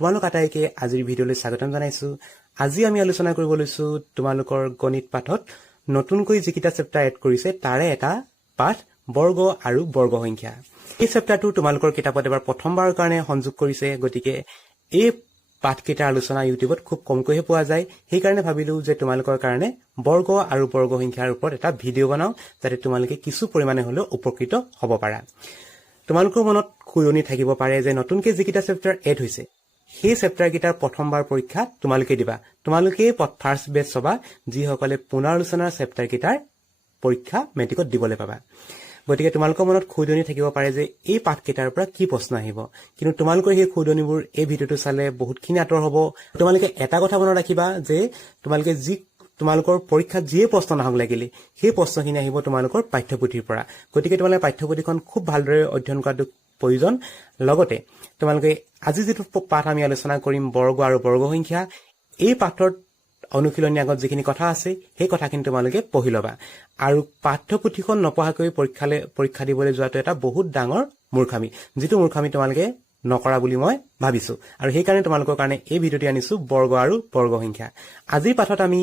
তোমালোক আটাইকে আজিৰ ভিডিঅ'লৈ স্বাগতম জনাইছো। আজি আমি আলোচনা কৰিব লৈছো তোমালোকৰ গণিত পাঠত নতুনকৈ যিকিটা চেপ্টাৰ এড কৰিছে তাৰে এটা পাঠ বৰ্গ আৰু বৰ্গ সংখ্যা। এই চেপ্টাৰটো তোমালোকৰ কিতাপত এবাৰ প্ৰথমবাৰৰ কাৰণে সংযোগ কৰিছে, গতিকে এই পাঠকেইটাৰ আলোচনা ইউটিউবত খুব কমকৈহে পোৱা যায়। সেইকাৰণে ভাবিলো যে তোমালোকৰ কাৰণে বৰ্গ আৰু বৰ্গ সংখ্যাৰ ওপৰত এটা ভিডিঅ' বনাও, যাতে তোমালোকে কিছু পৰিমাণে হ'লেও উপকৃত হ'ব পাৰা। তোমালোকৰ মনত খুৰণি থাকিব পাৰে যে নতুনকৈ যিকিটা চেপ্টাৰ এড হৈছে সেই চেপ্টাৰকেইটাৰ প্ৰথমবাৰ পৰীক্ষা তোমালোকে দিবা। তোমালোকে ফাৰ্ষ্ট বেচ হবা যিসকলে পুনৰালোচনাৰ চেপ্টাৰকেইটাৰ পৰীক্ষা মেট্ৰিকত দিবলৈ পাবা। গতিকে তোমালোকৰ মনত খুৰণি থাকিব পাৰে যে এই পাঠকেইটাৰ পৰা কি প্ৰশ্ন আহিব, কিন্তু তোমালোকৰ সেই খুৰণিবোৰ এই ভিডিঅ'টো চালে বহুতখিনি আঁতৰ হ'ব। তোমালোকে এটা কথা মনত ৰাখিবা যে তোমালোকৰ পৰীক্ষাত যিয়ে প্ৰশ্ন নাহক লাগিলে সেই প্ৰশ্নখিনি আহিব তোমালোকৰ পাঠ্যপুথিৰ পৰা। গতিকে তোমালোকে পাঠ্যপুথিখন খুব ভালদৰে অধ্যয়ন কৰাটো প্ৰয়োজন। লগতে তোমালোকে আজি যিটো পাঠ আমি আলোচনা কৰিম বৰ্গ আৰু বৰ্গ সংখ্যা, এই পাঠৰ অনুশীলনীৰ আগত যিখিনি কথা আছে সেই কথাখিনি তোমালোকে পঢ়ি ল'বা। আৰু পাঠ্যপুথিখন নপঢ়াকৈ পৰীক্ষা দিবলৈ যোৱাটো এটা বহুত ডাঙৰ মূৰ্খামি, যিটো মূৰ্খামি তোমালোকে নকৰা বুলি মই ভাবিছো। আৰু সেইকাৰণে তোমালোকৰ কাৰণে এই ভিডিঅ'টি আনিছো বৰ্গ আৰু বৰ্গ সংখ্যা। আজিৰ পাঠত আমি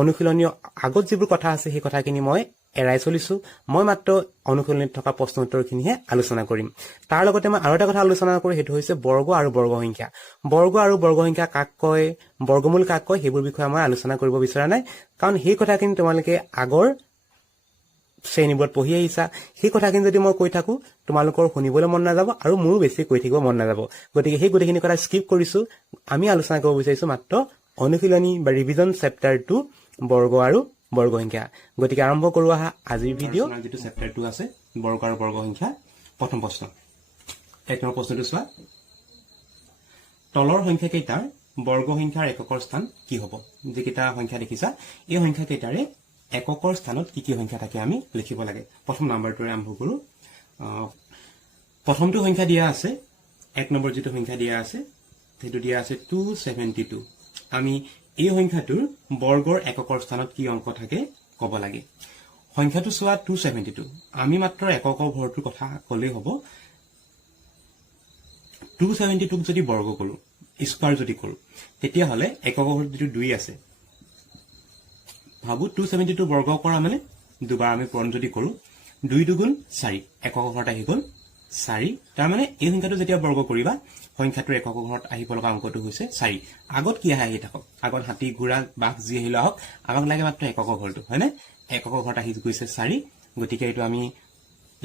অনুশীলনীৰ আগত যিবোৰ কথা আছে সেই কথাখিনি মই এৰাই চলিছো। মই মাত্ৰ অনুশীলনীত থকা প্ৰশ্ন উত্তৰখিনিহে আলোচনা কৰিম। তাৰ লগতে মই আৰু এটা কথা আলোচনা কৰোঁ, সেইটো হৈছে বৰ্গ আৰু বৰ্গ সংখ্যা। বৰ্গ আৰু বৰ্গ সংখ্যা কাক কয়, বৰ্গমূল কাক কয়, সেইবোৰ বিষয়ে মই আলোচনা কৰিব বিচৰা নাই, কাৰণ সেই কথাখিনি তোমালোকে আগৰ শ্ৰেণীবোৰত পঢ়ি আহিছা। সেই কথাখিনি যদি মই কৈ থাকো তোমালোকৰ শুনিবলৈ মন নাযাব আৰু মোৰো বেছি কৈ থাকিব মন নাযাব। গতিকে সেই গোটেইখিনি কথা স্কিপ কৰিছো। আমি আলোচনা কৰিব বিচাৰিছো মাত্ৰ অনুশীলনী বা ৰিভিজন চেপ্টাৰ 2 বৰ্গ আৰু বৰ্গ সংখ্যা। গতিকে আৰম্ভ কৰো আহা আজিৰ ভিডিঅ'। যিটো চেপ্টাৰ 2 আছে বৰ্গ আৰু বৰ্গ সংখ্যা, প্ৰথম প্ৰশ্ন। এক নম্বৰ প্ৰশ্নটো চোৱা, তলৰ সংখ্যা কেইটাৰ বৰ্গ সংখ্যাৰ এককৰ স্থান কি হ'ব? যিকেইটা সংখ্যা দেখিছা এই সংখ্যা কেইটাৰে এককৰ স্থানত কি কি সংখ্যা থাকে আমি লিখিব লাগে। প্ৰথম নাম্বাৰটোৰে আৰম্ভ কৰো। প্ৰথমটো সংখ্যা দিয়া আছে, এক নম্বৰ যিটো সংখ্যা দিয়া আছে সেইটো দিয়া আছে 272। আমি এই সংখ্যাটোৰ বৰ্গৰ এককৰ স্থানত কি অংক থাকে ক'ব লাগে। সংখ্যাটো চোৱা 272, আমি মাত্ৰ এককৰ ঘৰটোৰ কথা ক'লেই হ'ব। 272ক যদি বৰ্গ কৰো, স্কোৱাৰ যদি কৰো, তেতিয়াহ'লে এককৰ ঘৰত যিটো 2 আছে, ভাবো 272 বৰ্গ কৰা মানে দুবাৰ আমি পূৰণ যদি কৰো, 2 2 4, এককৰ ঘৰত আহি গ'ল 4। তাৰমানে এই সংখ্যাটো যেতিয়া বৰ্গ কৰিবা সংখ্যাটোৰ এককৰ ঘৰত আহিব লগা অংকটো হৈছে 4। আগত কি আহি থাকক, আগত হাতী ঘোঁৰা বাঘ যি আহিলে আহক, আমাক লাগে মাত্ৰ এককৰ ঘৰটো, হয়নে? এককৰ ঘৰত আহি গৈছে 4। গতিকে এইটো আমি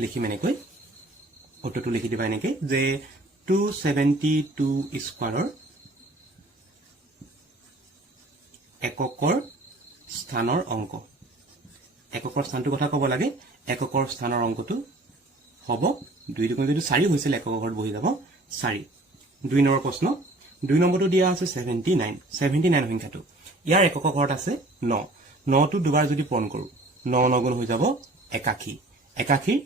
লিখিম এনেকৈ, উত্তৰটো লিখি দিবা এনেকৈ যে 272 স্কোৱাৰৰ এককৰ স্থানৰ অংক। এককৰ স্থানটোৰ কথা ক'ব লাগে। এককৰ স্থানৰ অংকটো হ'ব 2 2 যদি 4 হৈছিল এককৰ ঘৰত বহি যাব 4। 2 নম্বৰ প্ৰশ্ন, 2 নম্বৰটো দিয়া আছে 79। 79 সংখ্যাটো ইয়াৰ এককৰ ঘৰত আছে 9। 9টো দুবাৰ যদি পূৰণ কৰো 9 9 গুণ হৈ যাব 81। 81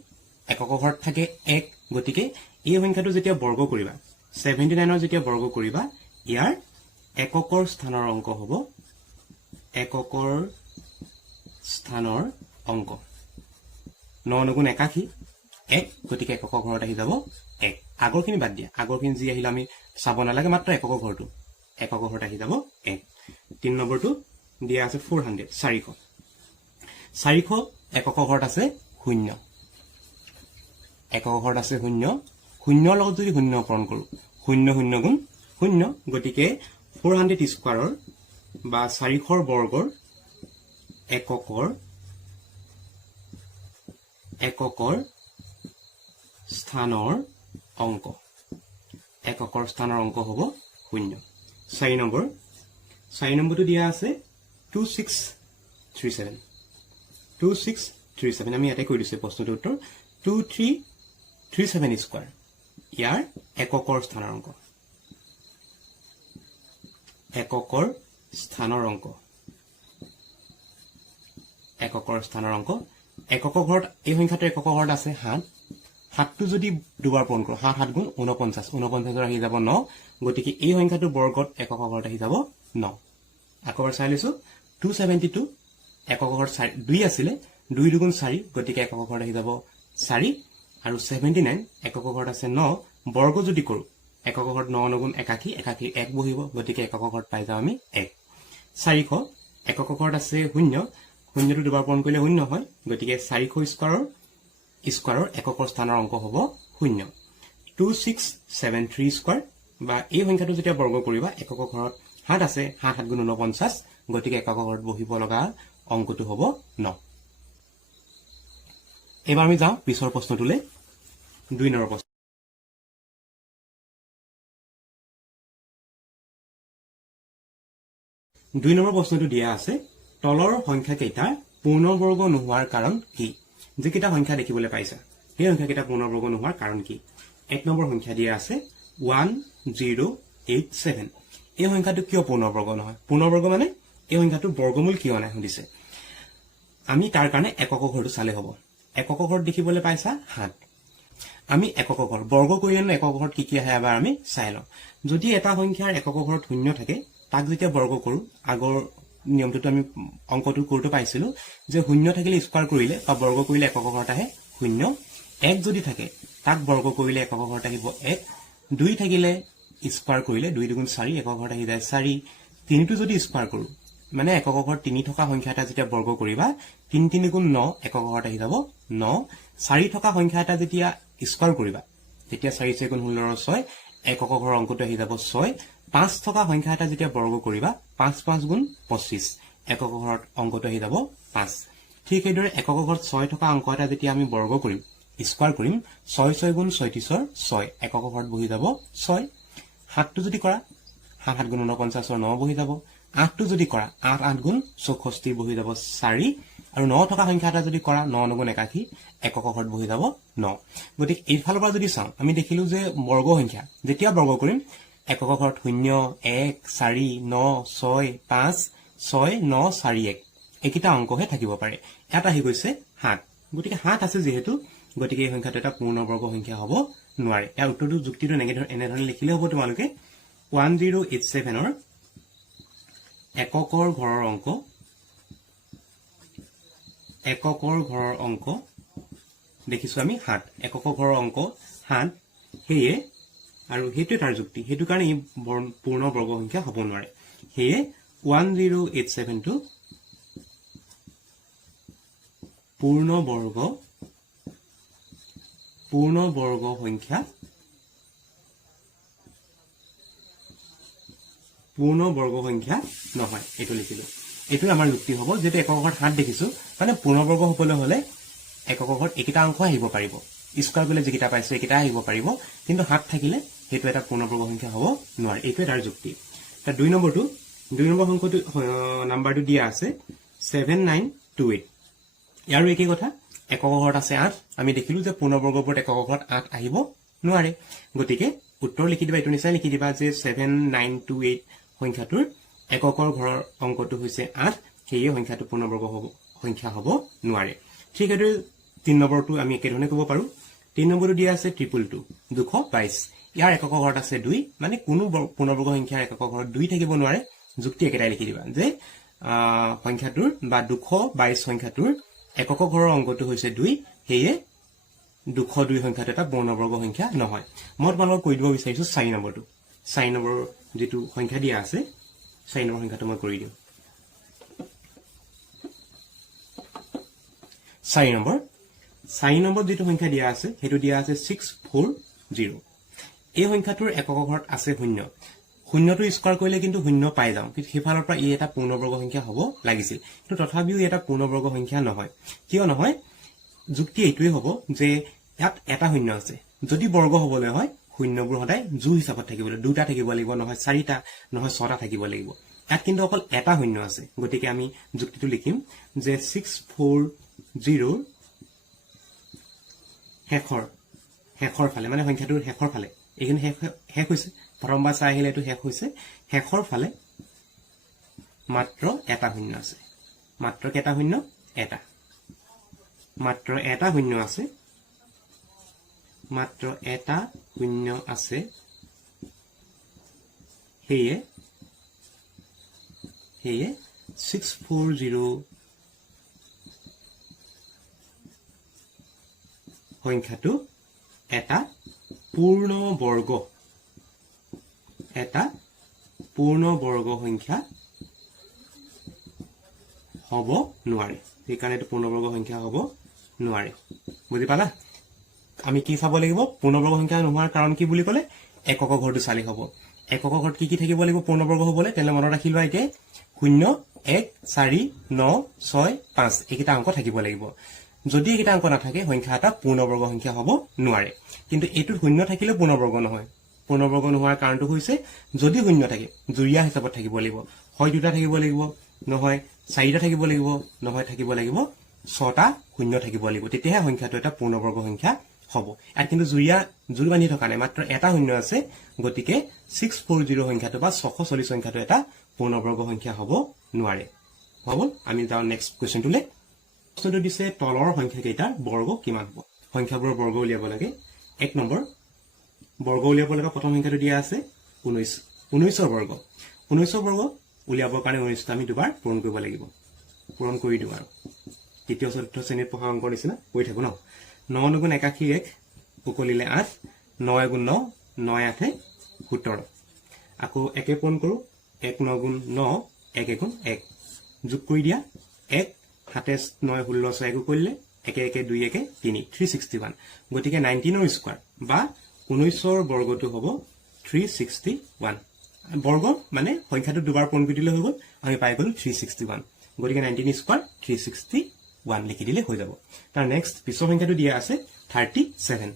এককৰ ঘৰত থাকে 1। গতিকে এই সংখ্যাটো যেতিয়া বৰ্গ কৰিবা, 79ৰ যেতিয়া বৰ্গ কৰিবা, ইয়াৰ এককৰ স্থানৰ অংক হ'ব এককৰ স্থানৰ অংক 9 9 গুণ 81, 1। গতিকে এককৰ ঘৰত আহি যাব 1। আগৰখিনি বাদ দিয়া, আগৰখিনি যি আহিলে আমি চাব নালাগে, মাত্ৰ এককৰ ঘৰটো, এককৰ ঘৰত আহি যাব 1। 3 নম্বৰটো দিয়া আছে 400, 400। 400 এককৰ ঘৰত আছে 0। এককৰ ঘৰত আছে 0। 0ৰ লগত যদি 0 পূৰণ কৰো 0 0 গুণ 0। গতিকে 400 স্কোৱাৰৰ বা 400ৰ বৰ্গৰ এককৰ স্থানৰ অংক, এককৰ স্থানৰ অংক হ'ব 0। 4 নম্বৰ, 4 নম্বৰটো দিয়া আছে 2637। 2637 আমি ইয়াতে কৈ দিছো প্ৰশ্নটোৰ উত্তৰ 2337 স্কোৱাৰ, ইয়াৰ এককৰ স্থানৰ অংক, এককৰ স্থানৰ অংক, এককৰ স্থানৰ অংক। এককৰ ঘৰত এই সংখ্যাটোৰ এককৰ ঘৰত আছে 7। 7টো যদি দুবাৰ পূৰণ কৰো 7 7 গুণ 49, 49ৰ আহি যাব 9। গতিকে এই সংখ্যাটোৰ বৰ্গত এককৰ ঘৰত আহি যাব 9। আকৌ এবাৰ চাই লৈছো, 272 এককৰ ঘৰত 2 আছিলে, 2 2 গুণ 4, গতিকে এককৰ ঘৰত আহি যাব 4। আৰু 79 এককৰ ঘৰত আছে 9, বৰ্গ যদি কৰো একক ঘৰত 9 গুণ একাশী একাশী 1 বহিব গতিকে একক ঘৰত পাই যাওঁ আমি 1 400 একক ঘৰত আছে 0 শূন্যটো দুবাৰ পূৰণ কৰিলে 0 হয় গতিকে 400 স্কয়াৰৰ এককৰ স্থানৰ অংক হ'ব 0 2673 স্কয়াৰ বা এই সংখ্যাটো যেতিয়া বৰ্গ কৰিবা একক ঘৰত 7 আছে 7 7 গুণ 49 গতিকে একক ঘৰত বহিব লগা অংকটো হ'ব 9 এবাৰ আমি যাওঁ পিছৰ প্ৰশ্নটোলৈ 2 নম্বৰ প্ৰশ্ন 2 নম্বৰ প্ৰশ্নটো দিয়া আছে তলৰ সংখ্যা কেইটাৰ পূৰ্ণবৰ্গ নোহোৱাৰ কাৰণ কি যেকেইটা সংখ্যা দেখিবলৈ পাইছা সেই সংখ্যা কেইটা পূৰ্ণবৰ্গ নোহোৱাৰ কাৰণ কি 1 নম্বৰ সংখ্যা দিয়া আছে 1087 এই সংখ্যাটো কিয় পূৰ্ণবৰ্গ নহয় পূৰ্ণবৰ্গ মানে এই সংখ্যাটোৰ বৰ্গমূল কিয় নাই সুধিছে আমি তাৰ কাৰণে একক ঘৰটো চালে হ'ব একক ঘৰ দেখিবলৈ পাইছা 7 আমি একক ঘৰ বৰ্গ কৰিলে একক ঘৰত কি কি আহে এবাৰ আমি চাই লওঁ যদি এটা সংখ্যাৰ একক ঘৰত 0 থাকে তাক যেতিয়া বৰ্গ কৰো আগৰ নিয়মটো আমি অংকটো কৰোতে পাইছিলো যে 0 থাকিলে স্কয়াৰ কৰিলে বা বৰ্গ কৰিলে একক ঘৰত আহে 0 1 যদি থাকে তাক বৰ্গ কৰিলে একক ঘৰত আহিব 1 2 থাকিলে স্কয়াৰ কৰিলে 2 দুগুণ 4 একক ঘৰত আহি যায় 4 3 টো যদি স্কয়াৰ কৰো মানে একক ঘৰত 3 থকা সংখ্যা এটা যেতিয়া বৰ্গ কৰিবা 3 3 গুণ 9 একক ঘৰত আহি যাব 9 4 থকা সংখ্যা এটা যেতিয়া স্কয়াৰ কৰিবা তেতিয়া 4 4 গুণ 16 6 একক ঘৰৰ অংকটো আহি যাব 6 5 থকা সংখ্যা এটা যেতিয়া বৰ্গ কৰিবা 5 5 গুণ 25 একক ঘৰত অংকটো আহি যাব 5 ঠিক এইদৰে একক ঘৰত 6 থকা অংক এটা যেতিয়া আমি বৰ্গ কৰিম স্কয়াৰ কৰিম 6 6 গুণ 36 ৰ 6 একক ঘৰত বহি যাব 6 7 টো যদি কৰা 7 7 গুণ 49 ৰ 9 বহি যাব 8 টো যদি কৰা 8 8 গুণ 64 বহি যাব 4 আৰু 9 থকা সংখ্যা এটা যদি কৰা 9 9 গুণ 81 একক ঘৰত বহি যাব 9 গতিকে এই ফালৰ পৰা যদি চাওঁ আমি দেখিলো যে বৰ্গ সংখ্যা যেতিয়া বৰ্গ কৰিম একক ঘৰত 0 1 4 9 6 5 6 9 4 1 একিটা অংকহে থাকিব পাৰে এটা আহি গৈছে 7 গতিকে 7 আছে যেহেতু গতিকে এই সংখ্যাটো এটা পূৰ্ণবৰ্গ সংখ্যা হ'ব নোৱাৰে ইয়াৰ উত্তৰটো যুক্তিটো এনেধৰণে লিখিলে হ'ব তোমালোকে 1087 ৰ এককৰ ঘৰৰ অংক দেখিছো আমি 7 এককৰ ঘৰৰ অংক 7 হেয়ে আৰু হেতু তাৰ যুক্তি হেতু কাৰণে ই পূৰ্ণবৰ্গ সংখ্যা হ'ব নোৱাৰে হেয়ে 1087 টো পূৰ্ণবৰ্গ সংখ্যা নহয় এটো লিখিলো এটো আমাৰ যুক্তি হ'ব যেতে একক ঘৰত 7 দেখিছো মানে পূৰ্ণবৰ্গ হ'বলৈ হলে একক ঘৰত একিটা অংক আহিব পাৰিব স্কয়াৰ কৰিলে যেকিটা পাইছো একিটা আহিব পাৰিব কিন্তু 7 থাকিলে হেতু এটা পূৰ্ণবৰ্গ সংখ্যা হ'ব নোৱাৰে এইটো তাৰ যুক্তি তা 2 নম্বৰ সংখ্যাটো নাম্বাৰটো দিয়া আছে 7928 ইয়াৰো একে কথা একক ঘৰত আছে 8 আমি দেখিলো যে পূৰ্ণবৰ্গৰ ওপৰত একক ঘৰত 8 আহিব নোৱাৰে গতিকে উত্তৰ লিখি দিবা এটো নিশ্চয় লিখি দিবা যে 7928 সংখ্যাটোৰ এককৰ ঘৰৰ অংকটো হৈছে 8 হেয়ে সংখ্যাটো পূৰ্ণবৰ্গ সংখ্যা হ'ব নোৱাৰে ঠিক আছে 3 নম্বৰটো আমি একে ধৰণে ক'ব পাৰো 3 নম্বৰটো দিয়া আছে 222 222 ইয়াৰ একক ঘৰত আছে 2 মানে কোনো পূৰ্ণবৰ্গ সংখ্যাৰ একক ঘৰত 2 থাকিব নোৱাৰে যুক্তি একেটাই লিখি দিবা যে সংখ্যাটোৰ বা 222 সংখ্যাটোৰ একক ঘৰৰ অংকটো হৈছে 2 হেয়ে 202 সংখ্যাটো এটা পূৰ্ণবৰ্গ সংখ্যা নহয় মই তোমালোকক কৈ দিব বিচাৰিছো 4 নম্বৰটো 4 নম্বৰ যেটো সংখ্যা দিয়া আছে 4 নম্বৰ সংখ্যাটো মই কৰি দিম 4 নম্বৰ যেটো সংখ্যা দিয়া আছে হেতু দিয়া আছে 640 এই সংখ্যাটোৰ একক ঘৰত আছে 0 শূন্যটো স্কয়াৰ কৰিলে কিন্তু 0 পাই যাম কিন্তু হেফালৰ পৰা ই এটা পূৰ্ণবৰ্গ সংখ্যা হ'ব লাগিছিল কিন্তু তথাপিও এটা পূৰ্ণবৰ্গ সংখ্যা নহয় কিয় নহয় যুক্তি এইটোৱে হ'ব যে ইয়াত এটা 0 আছে যদি বৰ্গ হ'বলৈ হয় শূন্যবোৰ সদায় জু হিচাপত থাকিব দুটা থাকিব লাগিব নহয় চাৰিটা নহয় ছটা থাকিব লাগিব ইয়াত কিন্তু অকল এটা 0 আছে গতিকে আমি যুক্তিটো লিখিম যে 640 হেখৰ ফালে মানে সংখ্যাটোৰ হেখৰ ফালে এইখিনি হেখ হৈছে প্ৰথমবাৰ চাই আহিলে এটো হেখ হৈছে হেখৰ ফালে মাত্ৰ এটা 0 আছে মাত্ৰ কেটা 0 এটা মাত্ৰ এটা 0 আছে মাত্ৰ এটা 0 আছে হেয়ে 640 সংখ্যাটো এটা পূৰ্ণবৰ্গ এটা পূৰ্ণবৰ্গ সংখ্যা হ'ব নোৱাৰে সেইকাৰণে এটা পূৰ্ণবৰ্গ সংখ্যা হ'ব নোৱাৰে বুজি পালা আমি কি চাব লাগিব পূৰ্ণবৰ্গ সংখ্যা নোহোৱাৰ কাৰণ কি বুলি ক'লে একক ঘৰটো চালি হ'ব একক ঘৰত কি থাকিব লাগিব পূৰ্ণবৰ্গ হ'বলৈ তেলে মনত ৰাখি লোৱা এতিয়া 0 1 4 9 6 5 এইকেইটা অংক থাকিব লাগিব যদি এইকেইটা অংক নাথাকে সংখ্যা এটা পূৰ্ণবৰ্গ সংখ্যা হ'ব নোৱাৰে কিন্তু এইটোত 0 থাকিলে পূৰ্ণবৰ্গ নহয় পূৰ্ণবৰ্গ নোহোৱাৰ কাৰণটো হৈছে যদি 0 থাকে জুৰিয়া হিচাপত থাকিব লাগিব হয় দুটা থাকিব লাগিব নহয় চাৰিটা থাকিব লাগিব নহয় থাকিব লাগিব ছটা 0 থাকিব লাগিব তেতিয়াহে সংখ্যাটো এটা পূৰ্ণবৰ্গ সংখ্যা হ'ব আৰু কিন্তু জুৰিয়া জুৰি বান্ধি থকা নাই মাত্ৰ এটা 0 আছে গতিকে 640 সংখ্যাটো বা 640 সংখ্যাটো এটা পূৰ্ণবৰ্গ সংখ্যা হ'ব নোৱাৰে হ'ব আমি যাও নেক্সট কোৱেশ্চনটোলে প্ৰশ্নটো দিছে তলৰ সংখ্যা কেইটাৰ বৰ্গ কিমান হ'ব সংখ্যাবোৰৰ বৰ্গ উলিয়াব লাগে 1 নম্বৰ বৰ্গ উলিয়াব লাগে প্ৰথম সংখ্যাটো দিয়া আছে 19 19ৰ বৰ্গ 19ৰ বৰ্গ উলিয়াবৰ কাৰণে 19টো আমি দুবাৰ পূৰণ কৰিব লাগিব পূৰণ কৰি দিওঁ আৰু তৃতীয় চতুৰ্থ শ্ৰেণীত পঢ়া অংকৰ নিচিনা কৰি থাকো ন 9 × 81 1 উকলিলে 8 9 × 9 9 8 17 আকৌ একে পূৰণ কৰো 1 9 × 9 1 1 1 যোগ কৰি দিয়া 1 7 9 16 6 1 উকলিলে 1 1 2 1 3 361 গতিকে 19ৰ স্কয়াৰ বা 19ৰ বৰ্গটো হ'ব 361 বৰ্গ মানে সংখ্যাটো দুবাৰ পূৰণ কৰি দিলে হৈ গ'ল আমি পাই গ'লো 361 গতিকে 19 স্কয়াৰ 361 লিখি দিলে হৈ যাব তাৰ নেক্সট পিছৰ সংখ্যাটো দিয়া আছে 37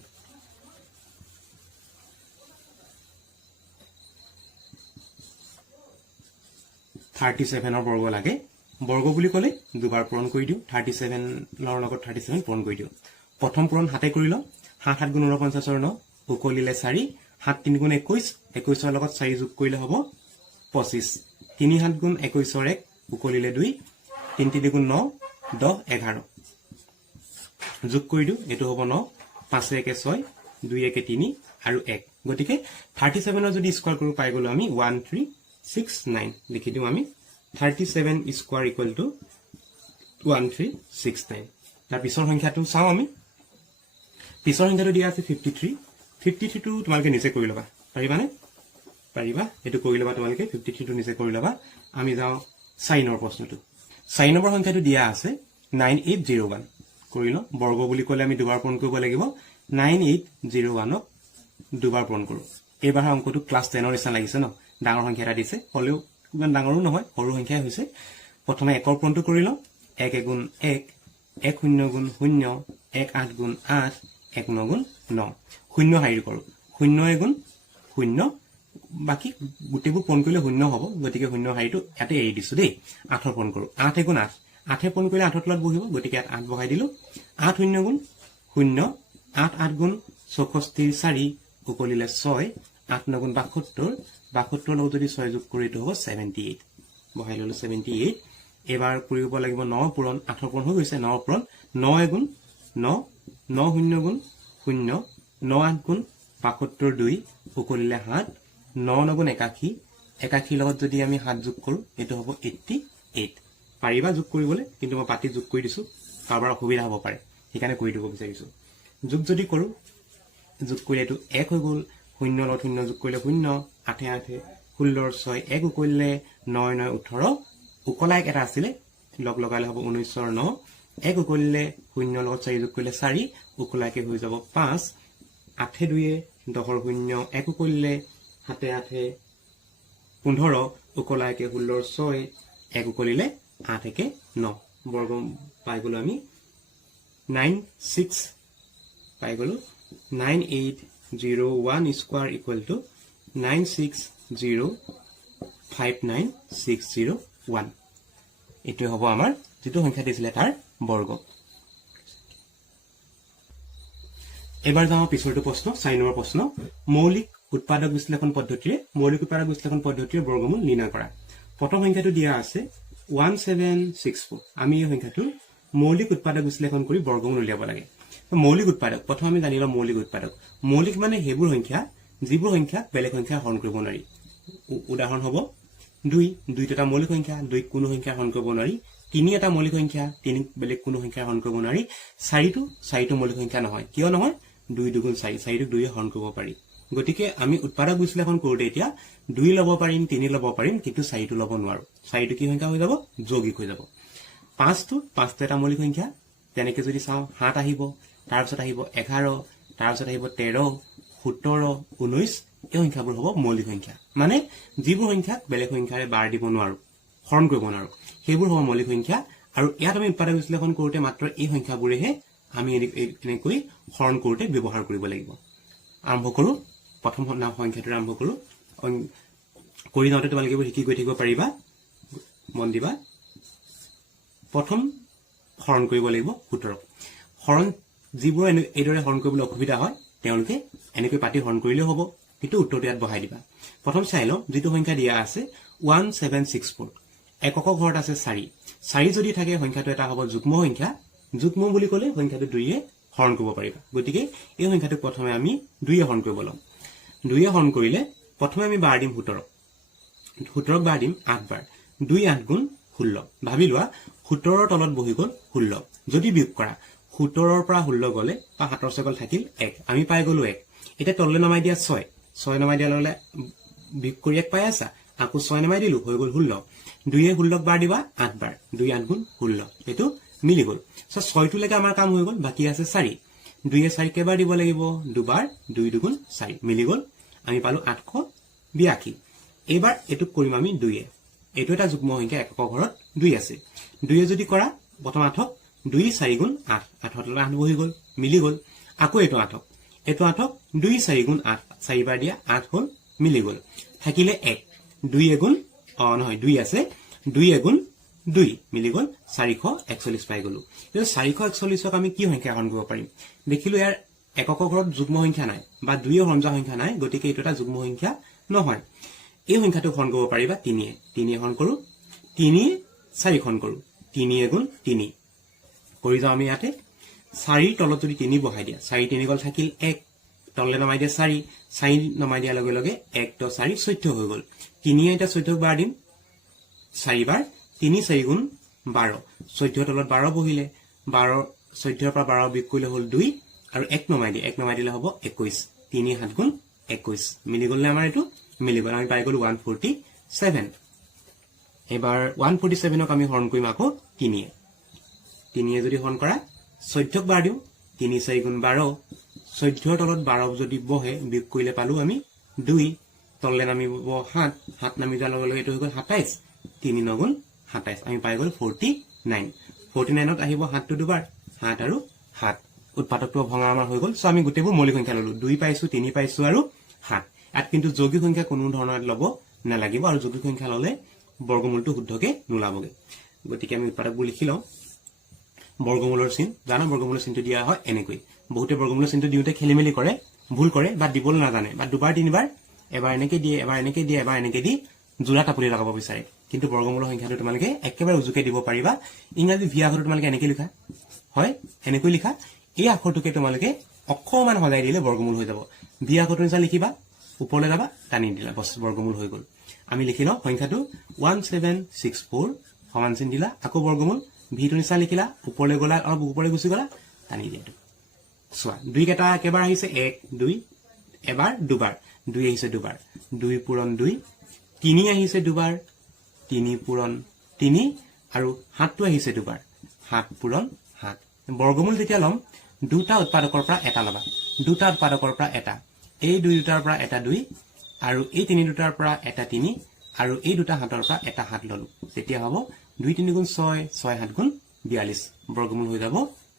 37ৰ বৰ্গ লাগে বৰ্গ বুলি ক'লে দুবাৰ পূৰণ কৰি দিও 37 ৰ লগত 37 পূৰণ কৰি দিও প্ৰথম পূৰণ হাতে কৰি ল 7 7 × 49 ৰ 9 উকলিলে 4 7 3 × 21 21ৰ লগত 4 যোগ কৰিলে হ'ব 25 3 7 × 21 ৰ 1 উকলিলে 2 3 3 × 9 10 11 যোগ কৰি দিও এটো হ'ব 9 5 1 6 2 1 3 আৰু 1 গতিকে 37ৰ যদি স্কয়াৰ কৰো পাই গলো আমি 1369 লিখি দিও আমি 37 স্কয়াৰ ইকুৱেল টু 1369 তাৰ পিছৰ সংখ্যাটো চাও আমি পিছৰ সংখ্যাটো দিয়া আছে 53 53 টো তোমালকে নিচে কৰি লবা পাৰিবানে পাৰিবা এটো কৰি লবা তোমালকে 53 টো নিচে কৰি লবা আমি যাও 4 নম্বৰ প্ৰশ্নটো 4 নম্বৰ সংখ্যাটো দিয়া আছে 9801 কৰি ল বৰ্গ বুলি ক'লে আমি দুবাৰ পূৰণ কৰিব লাগিব 9801 ক দুবাৰ পূৰণ কৰো এবাৰ অংকটো ক্লাস 10 ৰ নিচিনা লাগিছে ন ডাঙৰ সংখ্যা এটা দিছে হলেও ইমান ডাঙৰো নহয় সৰু সংখ্যাই হৈছে প্ৰথমে একৰ পূৰণটো কৰি ল 1 1 × 1 1 0 × 0 1 8 × 8 1 9 × 9 শূন্য হাইৰ কৰো 0 1 0 বাকি গুটেবোৰ পূৰণ কৰিলে 0 হ'ব গতিকে 0 হাইটো ইয়াতে এৰি দিছো দেই 8 পূৰণ কৰো 8 1 8 8 পূৰণ কৰিলে 8 তলত বহিব গতিকে 8 বহাই দিলো 8 0 × 0 8 8 × 64 4 উকলিলে 6 8 9 × 72 72 লগত যদি 6 যোগ কৰি তো হ'ব 78 বহাই ললো 78 এবাৰ কৰিব লাগিব 9 পূৰণ 8 পূৰণ হৈ গৈছে 9 পূৰণ 9 1 9 9 0 × 0 9 8 × 72 2 উকলিলে 7 9 9 × 81 81 লগত যদি আমি 7 যোগ কৰো এটো হ'ব 88 পাৰিবা যোগ কৰিবলৈ কিন্তু মই পাতি যোগ কৰি দিছো কাৰোবাৰ অসুবিধা হ'ব পাৰে সেইকাৰণে কৰি দিব বিচাৰিছো যোগ যদি কৰো যোগ কৰিলে এটো 1 হৈ গ'ল 0 লগত 0 যোগ কৰিলে 0 8 8 16 6 1 উকলিলে 9 9 18 উকলা এক এটা আছিল লগ লগালে হ'ব 19 ৰ 9 1 উকলিলে 0 লগত 4 যোগ কৰিলে 4 উকলাকে হৈ যাব 5 8 2 10 ৰ 0 1 উকলিলে 7 8 15 উকলাকে 16 6 1 উকলিলে 8 1 9 বৰ্গ পাই গলো আমি 96 পাই গলো 9801 স্কয়াৰ ইকুৱেল টু 96059601 এটো হ'ব আমাৰ যেটো সংখ্যা দিছিলে তাৰ বৰ্গ এবাৰ যাও পিছৰটো প্ৰশ্ন 4 নম্বৰ প্ৰশ্ন মৌলিক উৎপাদক বিশ্লেষণ পদ্ধতিৰে বৰ্গমূল নিৰ্ণয় কৰা প্ৰথম সংখ্যাটো দিয়া আছে 1764 আমি এই সংখ্যাটো মৌলিক উৎপাদক বিশ্লেষণ কৰি বৰ্গমূল উলিয়াব লাগে মৌলিক উৎপাদক প্ৰথম আমি জানিলো মৌলিক উৎপাদক মৌলিক মানে হেবোৰ সংখ্যা যিবোৰ সংখ্যা বেলেগ সংখ্যা হৰণ কৰিব নোৱাৰি উদাহৰণ হ'ব 2 দুইটা মৌলিক সংখ্যা 2 কোনো সংখ্যা হৰণ কৰিব নোৱাৰি 3 এটা মৌলিক সংখ্যা 3 বেলেগ কোনো সংখ্যা হৰণ কৰিব নোৱাৰি 4টো মৌলিক সংখ্যা নহয় কিয় নহয় 2 2 4 4টো 2 হৰণ কৰিব পাৰি গতিকে আমি উৎপাদক বিশ্লেষণ কৰোঁতে এতিয়া 2 ল'ব পাৰিম 3 ল'ব পাৰিম কিন্তু 4টো ল'ব নোৱাৰো 4টো কি সংখ্যা হৈ যাব যৌগিক হৈ যাব 5টো এটা মৌলিক সংখ্যা তেনেকে যদি চাও 7 আহিব তাৰ পিছত আহিব 11 তাৰ পিছত আহিব 13 17 19 এই সংখ্যাবোৰ হ'ব মৌলিক সংখ্যা মানে যিবোৰ সংখ্যাক বেলেগ সংখ্যাৰে বাৰ দিব নোৱাৰো হৰণ কৰিব নোৱাৰো সেইবোৰ হ'ব মৌলিক সংখ্যা আৰু ইয়াত আমি উৎপাদক বিশ্লেষণ কৰোঁতে মাত্ৰ এই সংখ্যাবোৰেহে আমি এনেকৈ হৰণ কৰোঁতে ব্যৱহাৰ কৰিব লাগিব আৰম্ভ কৰো প্ৰথম সংখ্যাটো আৰম্ভ কৰো কৰি যাওঁতে তোমালোকে শিকি গৈ থাকিব পাৰিবা মন দিবা প্ৰথম হৰণ কৰিব লাগিব 17 হৰণ যিবোৰ এইদৰে হৰণ কৰিবলৈ অসুবিধা হয় তেওঁলোকে এনেকৈ পাতি হৰণ কৰিলেও হ'ব কিন্তু উত্তৰটো ইয়াত বহাই দিবা প্ৰথম চাই লওঁ যিটো সংখ্যা দিয়া আছে 1764 এককক ঘৰত আছে 4 যদি থাকে সংখ্যাটো এটা হ'ব যুগ্ম সংখ্যা যুগ্ম বুলি ক'লে সংখ্যাটো 2 এ হৰণ কৰিব পাৰিবা গতিকে এই সংখ্যাটো প্ৰথমে আমি 2 এ হৰণ কৰিব লম 2 এ হৰণ কৰিলে প্ৰথমে আমি বাৰ দিম 17 বাৰ দিম 8 বাৰ 2 8 গুণ 16 ভাবি লোৱা 17 ৰ তলত বহি গ'ল 16 যদি বিয়োগ কৰা 17 ৰ পৰা 16 গ'লে বা 7 ৰ চেগল থাকিল 1 আমি পাই গ'লো 1 এটা তললে নমাই দিয়া 6 নমাই দিয়া ললে বিয়োগ কৰি 1 পাই আছা আকৌ 6 নমাই দিলো হৈ গ'ল 16 2 এ 16 বাৰ দিবা 8 বাৰ 2 8 গুণ 16 এটো মিলি গ'ল সো 6 টো লৈকে আমাৰ কাম হৈ গ'ল বাকি আছে 4 2 এ 4 কেবাৰ দিব লাগিব দুবাৰ 2 2 4 মিলি গ'ল আমি পালো 882 এবাৰ এটুক কৰিম আমি 2 এ এটো এটা যুগ্ম সংখ্যা একক ঘৰত 2 আছে 2 এ যদি কৰা প্ৰথম 8ক 2 4 গুণ 8 8 তলে 8 বহি গ'ল মিলি গ'ল আকৌ এটো 8ক 2 4 গুণ 8 4 বাৰ দিয়া 8 হ'ল মিলি গ'ল থাকিলে 1 2 এ গুণ নহয় 2 আছে 2 এ গুণ 2 মিলি গ'ল 441 পাই গ'লো এই 441ক আমি কি সংখ্যা হৰণ কৰিব পাৰিম দেখিলো ইয়াৰ একক ঘৰত যুগ্ম সংখ্যা নাই বা 2 এ হৰণ সংখ্যা নাই গতিকে এটো এটা যুগ্ম সংখ্যা নহয় এই সংখ্যাটো হৰণ কৰিব পাৰিবা 3 এ হৰণ কৰো 3 4 হৰণ কৰো 3 এ গুণ 3 কৰি যাও আমি ইয়াতে 4 তলত যদি 3 বহাই দিয়া 4 3 গল থাকিল 1 তললে নমাই দিয়া 4 নমাই দিয়া লগে লগে 1 তো 4 14 হৈ গ'ল 3 এটা 14 বাৰ দিম 4 বাৰ 3 4 গুণ 12 14 তলত 12 বহিলে 12 14 পৰা 12 বিয়োগ কৰিলে হ'ল 2 আৰু 1 নমাই দিলে হ'ব 21 3 7 গুণ 21 মিলি গ'ল আমাৰ এটো মিলি গ'ল আমি পাই গ'লো 147 এবাৰ 147ক আমি হৰণ কৰিম আকৌ 3 এ যদি হৰণ কৰা 14ক বাৰ দিও 3 4 গুণ 12 14 তলত 12 যদি বহে বিয়োগ কৰিলে পালো আমি 2 তললে নামিব 7 নামি যোৱাৰ লগে লগে এটো হৈ গ'ল 27 3 9 গুণ 27 আমি পাই গ'ল 49 49ত আহিব 7 টো দুবাৰ 7 আৰু 7 উৎপাদকটো ভঙা আমাৰ হৈ গ'ল সো আমি গোটেইবোৰ মৌলিক সংখ্যা ললো 2 পাইছো 3 পাইছো আৰু 7 ইয়াত কিন্তু যৌগিক সংখ্যা কোনো ধৰণৰ ল'ব নালাগিব আৰু যৌগিক সংখ্যা ললে বৰ্গমূলটো শুদ্ধকে নোলাবগে গতিকে আমি উৎপাদকবোৰ লিখি লওঁ বৰ্গমূলৰ চিন জানা বৰ্গমূলৰ চিনটো দিয়া হয় এনেকৈ বহুতে বৰ্গমূলৰ চিনটো দিওতে খেলিমেলি কৰে ভুল কৰে বা দিবলৈ নাজানে বা দুবাৰ তিনিবাৰ এবাৰ এনেকৈ দিয়ে এবাৰ এনেকৈ দিয়ে এবাৰ এনেকৈ দি জোৰা টাপুলি লগাব বিচাৰে কিন্তু বৰ্গমূলৰ সংখ্যাটো তোমালোকে একেবাৰে উজুকে দিব পাৰিবা ইংৰাজী ভি আখৰটো তোমালোকে এনেকৈ লিখা হয় এনেকৈ লিখা এই আখৰটোকে তোমালোকে অক্ষৰমান সজাই দিলে বৰ্গমূল হৈ যাব ভি আখৰটো নিচিনা লিখিবা ওপৰলৈ যাবা টানি দিলা বস বৰ্গমূল হৈ গ'ল আমি লিখি লওঁ সংখ্যাটো 1764 সমান চিন দিলা আকৌ বৰ্গমূল ভিটো নিচিনা লিখিলা ওপৰলৈ গলা অলপ ওপৰলৈ গুচি গলা টানি দিয়া চোৱা 2 কেটা একেবাৰ আহিছে 1 2 এবাৰ দুবাৰ 2 আহিছে দুবাৰ 2 পূৰণ 2 3 আহিছে দুবাৰ 3 পূৰণ 3 আৰু 7 টো আহিছে দুবাৰ 7 পূৰণ 7 বৰ্গমূল যেতিয়া লম দুটা উৎপাদকৰ পৰা এটা লবা দুটা উৎপাদকৰ পৰা এটা এই দুই দুটাৰ পৰা এটা 2 আৰু এই তিনি দুটাৰ পৰা এটা 3 আৰু এই দুটা হাতৰ পৰা এটা 7 ললো তেতিয়া হ'ব 2 3 গুণ 6 6 7 গুণ 42 বৰ্গমূল হৈ যাব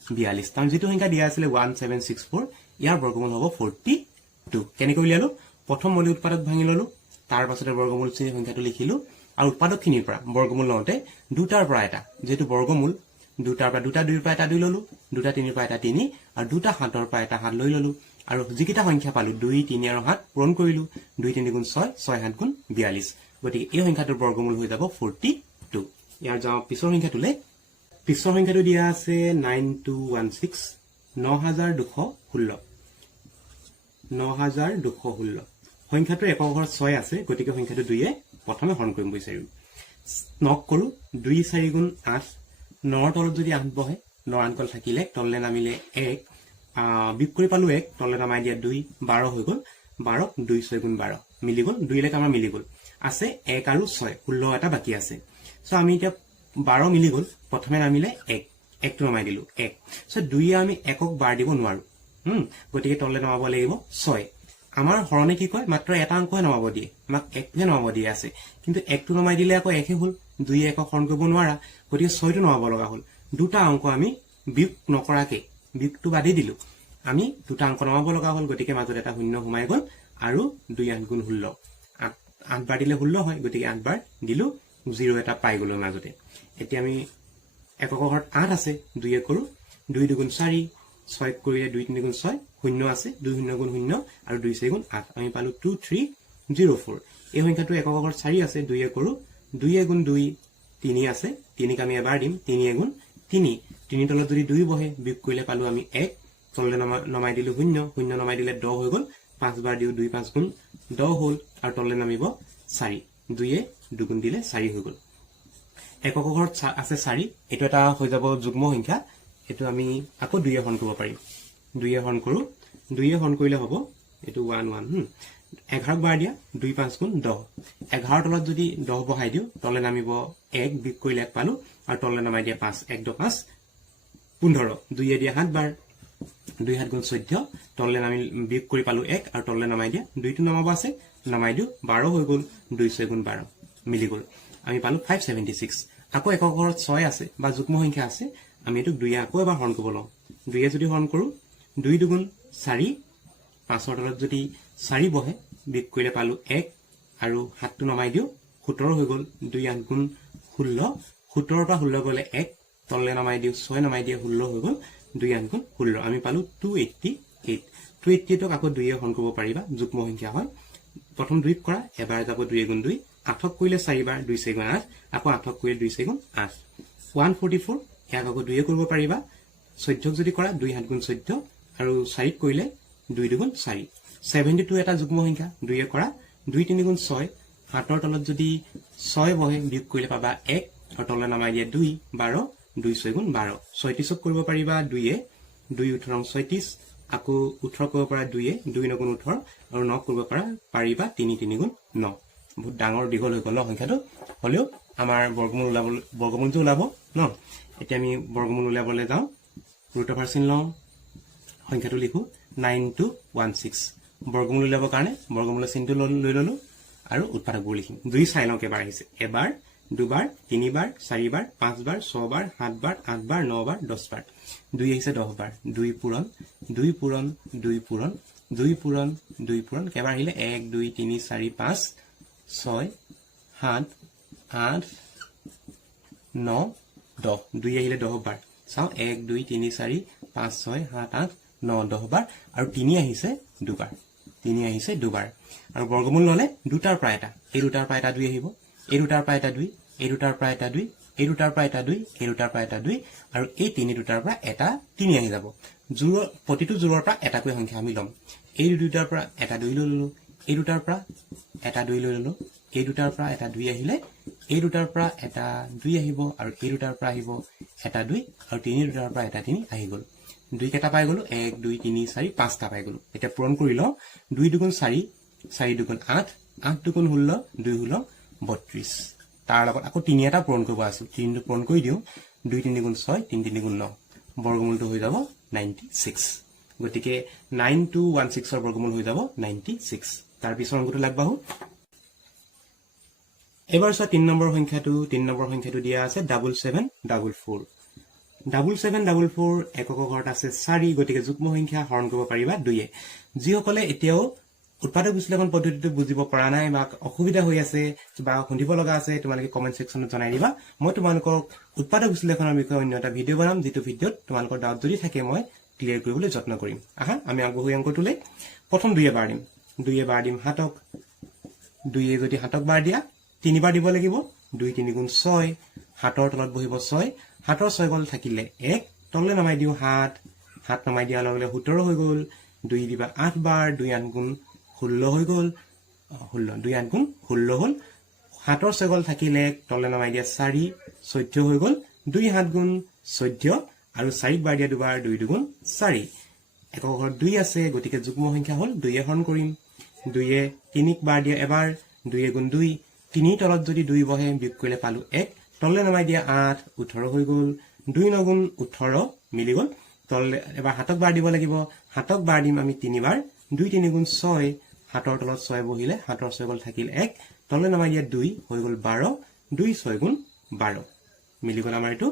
42 তাৰ যেটো সংখ্যা দিয়া আছিল 1764 ইয়াৰ বৰ্গমূল হ'ব 42 কেনেকৈ উলিয়ালো প্ৰথম মৌলিক উৎপাদক ভাঙি ললো তাৰ পাছতে বৰ্গমূল সংখ্যাটো লিখিলো আৰু উৎপাদকখিনিৰ পৰা বৰ্গমূল লওঁতে দুটাৰ পৰা এটা যেটো বৰ্গমূল দুটাৰ পৰা দুটা দুইৰ পৰা এটা 2 ললো দুটা তিনিৰ পৰা এটা 3 আৰু দুটা হাতৰ পৰা এটা 7 লৈ ললো আৰু যিকিটা সংখ্যা পালো 2 3 আৰু 7 পূৰণ কৰিলো 2 3 গুণ 6 6 7 গুণ 42 গতিকে এই সংখ্যাটোৰ বৰ্গমূল হৈ যাব 42 ইয়াৰ যাও পিছৰ সংখ্যাটোলে পিছৰ সংখ্যাটো দিয়া আছে 9216 9216 9216 সংখ্যাটোৰ একক ঘৰত 6 আছে গতিকে সংখ্যাটো 2 এ প্ৰথমে হৰণ কৰিম বিচাৰিম নক কৰো 2 4 গুণ 8 9 তলত যদি 8 বহে 9 আনকল থাকিলে তললে নামিলে 1 বিয়োগ কৰি পালো 1 তললে নামাই দিয়া 2 12 হৈ গ'ল 12 2 6 গুণ 12 মিলি গ'ল 2 লৈকে আমাৰ মিলি গ'ল আছে 1 আৰু 6 16 এটা বাকি আছে সো আমি এতিয়া 12 মিলি গ'ল প্ৰথমে নামিলে 1 1 টো নমাই দিলো 1 সো 2 এ আমি 1ক বাৰ দিব নোৱাৰো গতিকে তললে নমাব লাগিব 6 আমাৰ হৰণে কি কয় মাত্ৰ এটা অংকহে নমাব দিয়ে আমাক 1 হে নমাব দিয়ে আছে কিন্তু 1 টো নমাই দিলে আকৌ 1 হে হ'ল 2 এ 1ক হৰণ কৰিব নোৱাৰা গতিকে 6 টো নমাব লগা হ'ল দুটা অংক আমি বিয়োগ নকৰাকে বিয়োগটো বাদি দিলো আমি দুটা অংক নমাব লগা হ'ল গতিকে মাজত এটা শূন্য সোমাই গ'ল আৰু 2 8 গুণ 16 8 বাৰ দিলে 16 হয় গতিকে 8 বাৰ দিলো 0 এটা পাই গ'লো মাজতে এতিয়া আমি একক ঘৰত 8 আছে 2 এ কৰো 2 2 গুণ 4 6 কৰিলে 2 3 গুণ 6 শূন্য আছে 2 0 গুণ 0 আৰু 2 4 গুণ 8 আমি পালো 2304 এই সংখ্যাটো একক ঘৰত 4 আছে 2 এ কৰো 2 এ গুণ 2 3 আছে 3 ক আমি এবাৰ দিম 3 এ গুণ 3 3 তলত যদি 2 বহে বিয়োগ কৰিলে পালো আমি 1 তললে নমাই দিলো 0 0 নমাই দিলে 10 হৈ গ'ল 5 বাৰ দিও 2 5 গুণ 10 হ'ল আৰু তললে নামিব 4 2 এ 2 গুণ দিলে 4 হৈ গ'ল একক ঘৰত আছে 4 এটো এটা হৈ যাব যুগ্ম সংখ্যা এটো আমি আকৌ 2 এ হৰণ কৰিব পাৰিম 2 এ হৰণ কৰো 2 এ হৰণ কৰিলে হ'ব এটো 1 1 11 বাৰ দিয়া 2 5 গুণ 10 11 তলত যদি 10 বহাই দিও তললে নামিব 1 বিয়োগ কৰিলে 1 পালো আৰু তললে নামাই দিয়া 5 1 2 5 15 2 এ দিয়া 7 বাৰ 2 7 গুণ 14 তললে নামি বিয়োগ কৰি পালো 1 আৰু তললে নামাই দিয়া 2 টো নামাব আছে নামাই দিও 12 হৈ গ'ল 2 6 গুণ 12 মিলি গ'ল আমি পালো 576 আকৌ একক ঘৰত 6 আছে বা যুগ্ম সংখ্যা আছে আমি এটো 2 এ আকৌ এবাৰ হৰণ কৰিব লওঁ 2 এ যদি হৰণ কৰো 2 2 গুণ 4 5 ৰ তলত যদি 4 বহে বিয়োগ কৰিলে পালো 1 আৰু 7 টো নমাই দিও 17 হৈ গ'ল 2 8 গুণ 16 17 পৰা 16 গলে 1 তললে নমাই দিও 6 নমাই দিয়া 16 হৈ গ'ল 2 8 গুণ 16 আমি পালো 288 288 ক আকৌ 2 এ হৰণ কৰিব পাৰিবা যুগ্ম সংখ্যা হয় প্ৰথম 2 কৰা এবাৰ যাব 2 গুণ 2 8ক কৰিলে 4 বাৰ 2 4 গুণ 8 আকৌ 8ক কৰিলে 2 4 গুণ 8 144 ইয়াক আকৌ 2 এ কৰিব পাৰিবা 14ক যদি কৰা 2 7 গুণ 14 আৰু 4ক কৰিলে 2 2 গুণ 4 72 এটা যুগ্ম সংখ্যা 2 এ কৰা 2 3 গুণ 6 7ৰ তলত যদি 6 বহে বিয়োগ কৰিলে পাবা 1 আৰু তললে নামাই দিয়া 2 12 2 6 গুণ 12 36ক কৰিব পাৰিবা 2 এ 2 18 36 আকৌ 18 কৰিব পৰা 2 এ 2 9 গুণ 18 আৰু 9 কৰিব পাৰিবা 3 3 গুণ 9 বহুত ডাঙৰ দীঘল হৈ গ'ল সংখ্যাটো হলেও আমাৰ বৰ্গমূলটো ওলাব ন এতিয়া আমি বৰ্গমূল উলিয়াবলৈ যাওঁ ৰুট অভাৰ চিন লওঁ সংখ্যাটো লিখো 9216 বৰ্গমূল উলিয়াবৰ কাৰণে বৰ্গমূলৰ চিনটো লৈ ললো আৰু উৎপাদকবোৰ লিখিম 2 চাই লওঁ কেবাৰ আহিছে এবাৰ দুবাৰ তিনিবাৰ চাৰিবাৰ 5 বাৰ 6 বাৰ 7 বাৰ 8 বাৰ 9 বাৰ 10 বাৰ 2 আহিছে 10 বাৰ 2 পূৰণ 2 পূৰণ 2 পূৰণ 2 পূৰণ 2 পূৰণ কেবাৰ আহিলে 1 2 3 4 5 6 7 8 9 10 2 আহিলে 10 বাৰ চাও 1 2 3 4 5 6 7 8 9 10 বাৰ আৰু 3 আহিছে দুবাৰ 3 আহিছে দুবাৰ আৰু বৰ্গমূল ললে দুটাৰ পৰা এটা এই দুটাৰ পৰা এটা 2 আহিব এই দুটাৰ পৰা এটা 2 এই দুটাৰ পৰা এটা 2 এই দুটাৰ পৰা এটা 2 এই দুটাৰ পৰা এটা 2 আৰু এই তিনি দুটাৰ পৰা এটা 3 আহি যাব জোৰ প্ৰতিটো জোৰৰ পৰা এটাকৈ সংখ্যা আমি লম এই দুটাৰ পৰা এটা 2 লৈ ললো এই দুটাৰ পৰা এটা 2 লৈ ললো এই দুটাৰ পৰা এটা 2 আহিলে এই দুটাৰ পৰা এটা 2 আহিব আৰু এই দুটাৰ পৰা আহিব এটা 2 আৰু তিনি দুটাৰ পৰা এটা 3 আহি গ'ল 2 কেটা পাই গলো 1 2 3 4 5 টা পাই গলো এটা পূৰণ কৰি লও 2 2 গুণ 4 4 2 গুণ 8 8 2 গুণ 16 2 16 32 তাৰ লগত আকৌ 3 এটা পূৰণ কৰিব আছে 3 টো পূৰণ কৰি দিও 2 3 গুণ 6 3 3 গুণ 9 বৰ্গমূলটো হৈ যাব 96 গতিকে 9216 ৰ বৰ্গমূল হৈ যাব 96 তাৰ পিছৰ অংকটো লাগবাহু এবাৰ সা 3 নম্বৰ সংখ্যাটো দিয়া আছে 7744 7744 একক ঘৰত আছে 4 গতিকে যুগ্ম সংখ্যা হৰণ কৰিব পাৰিবা 2 এ যিসকলে এতিয়াও উৎপাদক বিশ্লেষণ পদ্ধতিটো বুজিব পৰা নাই বা অসুবিধা হৈ আছে বা শুনিব লগা আছে তোমালোকে কমেন্ট সেকশনত জনাই দিবা মই তোমালোকক উৎপাদক বিশ্লেষণৰ বিষয়ে অন্য এটা ভিডিও বনাম যেটো ভিডিওত তোমালোকৰ ডাউট যদি থাকে মই ক্লিয়াৰ কৰিবলৈ যত্ন কৰিম আহা আমি আগবঢ়াই অংকটোলে প্ৰথম 2 এ বাৰ দিম 2 এ বাৰ দিম 7ক 2 এ যদি 7ক বাৰ দিয়া 3 বাৰ দিব লাগিব 2 3 গুণ 6 7ৰ তলত বহিব 6 7ৰ 6 গল থাকিলে 1 তললে নামাই দিও 7 7 নামাই দিয়া লগে 17 হৈ গল 2 দিবা 8 বাৰ 2 8 গুণ 16 হৈ গল 16 2 8 গুণ 16 হল 7ৰ 6 গল থাকিলে তললে নামাই দিয়া 4 14 হৈ গল 2 7 গুণ 14 আৰু 4 বাৰ দিয়া দুবাৰ 2 2 গুণ 4 একক ঘৰত 2 আছে গতিকে যুগ্ম সংখ্যা হল 2 এ হৰণ কৰিম 2 3ক বাৰ দিয়া এবাৰ 2 গুণ 2 3 তলত যদি 2 বহে বিয়োগ কৰিলে পালো 1 তললে নমাই দিয়া 8 18 হৈ গল 2 9 গুণ 18 মিলি গল তললে এবাৰ 7ক বাৰ দিব লাগিব 7ক বাৰ দিম আমি 3 বাৰ 2 3 গুণ 6 7ৰ তলত 6 বহিলে 7ৰ 6 গল থাকিল 1 তললে নমাই দিয়া 2 হৈ গল 12 2 6 গুণ 12 মিলি গল আমাৰ এটো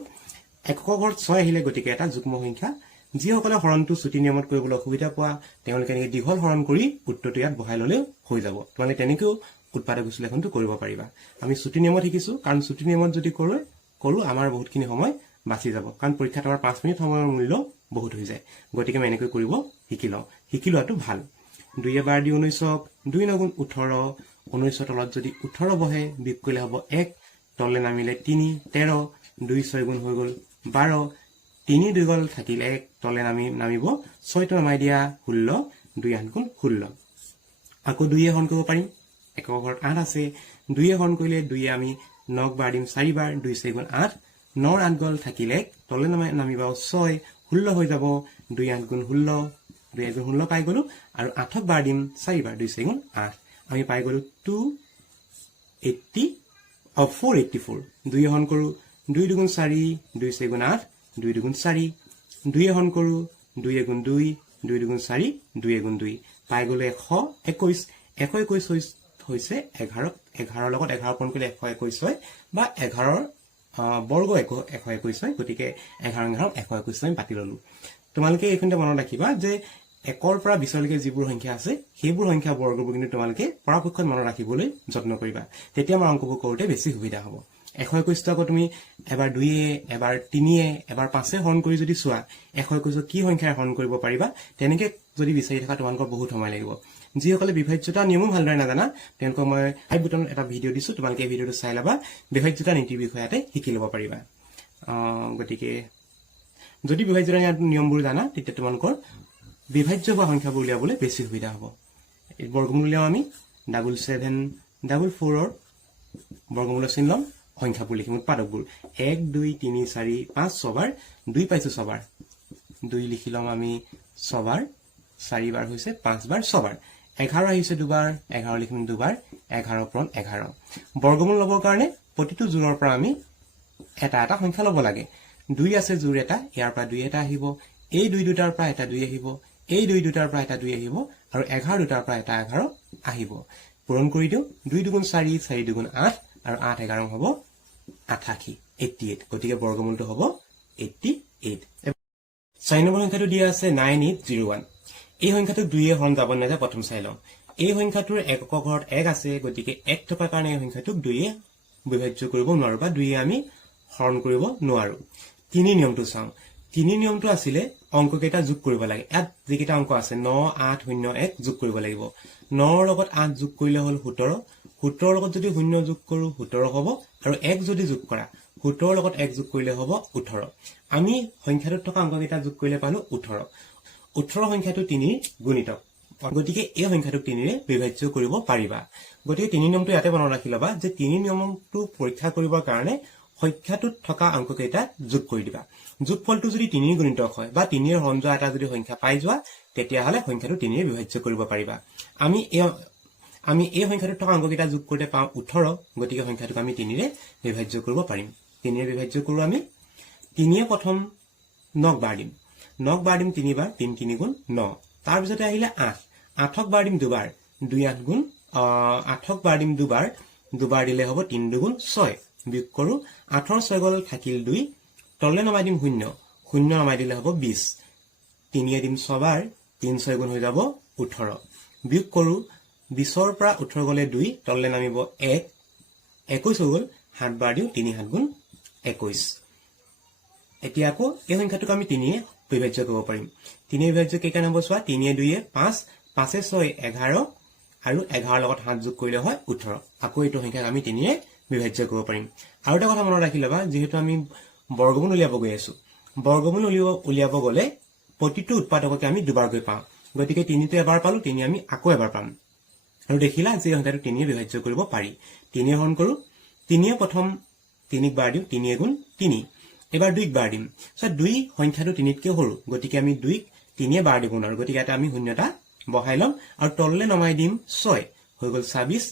একক ঘৰত 6 আহিলে গতিকে এটা যুগ্ম সংখ্যা যিসকলে হৰণটো ছুটি নিয়মত কৰিবলৈ অসুবিধা পোৱা তেওঁলোকে এনেকৈ দীঘল হৰণ কৰি উত্তৰটো ইয়াত বহাই ললে হৈ যাব তোমালোকে তেনেকৈও উৎপাদক বিশ্লেষণটো কৰিব পাৰিবা আমি ছুটি নিয়মত শিকিছো কাৰণ ছুটি নিয়মত যদি কৰো আমাৰ বহুতখিনি সময় বাচি যাব কাৰণ পৰীক্ষাত আমাৰ 5 মিনিট সময়ৰ মূল্য বহুত হৈ যায় গতিকে আমি এনেকৈ কৰিব শিকিলোৱাটো ভাল 2 বাৰ দি 19ক 2 9 গুণ 18 19ৰ তলত যদি 18 বহে বিয়োগ কৰিলে হ'ব 1 তললে নামিলে 3 13 2 6 গুণ হৈ গল 12 3 2 গল থাকিল 1 তলে নামিব 6 টো নামাই দিয়া 16 2 8 গুণ 16 আকৌ 2 হৰণ কৰিব পাৰিম একক ঘৰত 8 আছে 2 হৰণ কৰিলে 2 আমি 9ক বাৰ দিম 4 বাৰ 2 6 গুণ 8 9 8 গল থাকিল 1 তলে নামিব 6 16 হৈ যাব 2 8 গুণ 16 2 8 গুণ 16 পাই গলো আৰু 8ক বাৰ দিম 4 বাৰ 2 6 গুণ 8 আমি পাই গলো 484 2 হৰণ কৰো 2 2 গুণ 4 2 6 গুণ 8 2 2 গুণ 4 2 হৰণ কৰো 2 গুণ 2 2 2 গুণ 4 2 গুণ 2 পাই গলে 121 121 হৈছে 11 লগত 11 পূৰণ কৰিলে 121 হয় বা 11ৰ বৰ্গ 121 হয় গতিকে 11 121 আমি পাতি ললো তোমালোকে এইখিনিতে মনত ৰাখিবা যে 1ৰ পৰা 20 লৈকে যিবোৰ সংখ্যা আছে সেইবোৰ সংখ্যা বৰ্গবোৰ কিন্তু তোমালোকে পৰাপক্ষত মনত ৰাখিবলৈ যত্ন কৰিবা তেতিয়া আমাৰ অংকবোৰ কৰোঁতে বেছি সুবিধা হ'ব 121 আকৌ তুমি এবাৰ 2 এবাৰ 3 এবাৰ 5 হৰণ কৰি যদি চোৱা 121 কি সংখ্যাৰে হৰণ কৰিব পাৰিবা তেনেকে যদি বিচাৰি থাকা তোমালোকৰ বহুত সময় লাগিব যিসকলে বিভাজ্যতা নিয়মো ভালদৰে নাজানা তেওঁলোকক মই আই বুটনত এটা ভিডিঅ দিছো তোমালোকে এই ভিডিঅটো চাই লবা বিভাজ্যতা নীতিৰ বিষয়তে শিকি ল'ব পাৰিবা গতিকে যদি বিভাজ্যতা নিয়মবোৰ জানা তেতিয়া তোমালোকৰ বিভাজ্য বা সংখ্যাবোৰ উলিয়াবলৈ বেছি সুবিধা হ'ব বৰ্গমূল উলিয়াও আমি 7744 ৰ বৰ্গমূলৰ চিন লম সংখ্যাবোৰ লিখিম উৎপাদকবোৰ 1 2 3 4 5 6 বাৰ 2 পাইছো 6 বাৰ 2 লিখি লম আমি 6 বাৰ 4 বাৰ হৈছে 5 বাৰ 6 বাৰ 11 আহিছে দুবাৰ 11 লিখিম দুবাৰ 11 পূৰণ 11 বৰ্গমূল লবৰ কাৰণে প্ৰতিটো জোৰৰ পৰা আমি এটা এটা সংখ্যা লব লাগে 2 আছে জোৰ এটা ইয়াৰ পৰা 2 এটা আহিব এই 2 দুটাৰ পৰা এটা 2 আহিব এই 2 দুটাৰ পৰা এটা 2 আহিব আৰু 11 দুটাৰ পৰা এটা 11 আহিব পূৰণ কৰি দিও 2 2 গুণ 4 4 2 গুণ 8 আৰু 8 11 হ'ব 88 88 গতিকে বৰ্গমূলটো হ'ব 88 4 নম্বৰ সংখ্যাটো দিয়া আছে 9801 এই সংখ্যাটোক 2 এ হৰণ যাব নাযায় প্ৰথম চাই লওঁ এই সংখ্যাটোৰ একক ঘৰত 1 আছে গতিকে 1 থকাৰ কাৰণে এই সংখ্যাটোক 2 এ বিভাজ্য কৰিব নোৱাৰো বা 2 এ আমি হৰণ কৰিব নোৱাৰো 3 নিয়মটো চাওঁ 3 নিয়মটো আছিল অংককেইটা যোগ কৰিব লাগে ইয়াত যিকেইটা অংক আছে 9 8 0 1 যোগ কৰিব লাগিব 9 ৰ লগত 8 যোগ কৰিলে হ'ল 17 17 ৰ লগত যদি 0 যোগ কৰো 17 হ'ব আৰু 1 যদি যোগ কৰা 17 ৰ লগত 1 যোগ কৰিলে হ'ব 18 আমি সংখ্যাটোত থকা অংককেইটা যোগ কৰিলে পালো 18 18 সংখ্যাটো 3 গুণিতক গতিকে এই সংখ্যাটোক 3 ৰে বিভাজ্য কৰিব পাৰিবা গতিকে 3 নিয়মটো ইয়াতে মনত ৰাখি লবা যে 3 নিয়মটো পৰীক্ষা কৰিবৰ কাৰণে সংখ্যাটোত থকা অংককেইটা যোগ কৰি দিবা যোগফলটো যদি 3 গুণিতক হয় বা 3 ৰ হৰণ যোৱা এটা যদি সংখ্যা পাই যোৱা তেতিয়াহলে সংখ্যাটো 3 ৰে বিভাজ্য কৰিব পাৰিবা আমি এই সংখ্যাটোত থকা অংককেইটা যোগ কৰিলে পাওঁ 18 গতিকে সংখ্যাটোক আমি 3 ৰে বিভাজ্য কৰিব পাৰিম 3 ৰে বিভাজ্য কৰো আমি 3 এ প্ৰথম 9ক বাৰ দিম 9ক বাৰ দিম 3 বাৰ 3 3 গুণ 9 তাৰ পিছতে আহিলে 8 8ক বাৰ দিম দুবাৰ 2 8 গুণ 8ক বাৰ দিম দুবাৰ দিলে হ'ব 3 2 গুণ 6 বিয়োগ কৰো 8ৰ 6 গল থাকিল 2 তললে নমাই দিম 0 নমাই দিলে হ'ব 20 3 এ দিম 6 বাৰ 3 6 গুণ হৈ যাব 18 বিয়োগ কৰো 20ৰ পৰা 18 গলে 2 তললে নামিব 1 21 হৈ গল 7 বাৰ দিও 3 7 গুণ 21 এতিয়া আকৌ এই সংখ্যাটোক আমি 3 এ বিভাজ্য কৰিব পাৰিম 3 এ বিভাজ্য কেইটা নম্বৰ চোৱা 3 এ 2 এ 5 5 এ 6 11 আৰু 11 লগত 7 যোগ কৰিলে হয় 18 আকৌ এইটো সংখ্যাক আমি 3 এ বিভাজ্য কৰিব পাৰিম আৰু এটা কথা মনত ৰাখি লবা যেহেতু আমি বৰ্গমূল উলিয়াব গৈ আছো বৰ্গমূল উলিয়াব গলে প্ৰতিটো উৎপাদককে আমি দুবাৰকৈ পাওঁ গতিকে 3 টো এবাৰ পালো 3 আমি আকৌ এবাৰ পাম আৰু দেখিলা যে সংখ্যাটো 3 এ বিভাজ্য কৰিব পাৰি 3 এ হৰণ কৰো 3 এ প্ৰথম 3ক বাৰ দিও 3 গুণ 3 এবাৰ 2ক বাৰ দিম সো 2 সংখ্যাটো 3তকৈ সৰু গতিকে আমি 2ক 3 এ বাৰ দিব নোৱাৰো গতিকে এটা আমি শূন্যতা বহাই লম আৰু তললে নমাই দিম 6 হৈ গল 26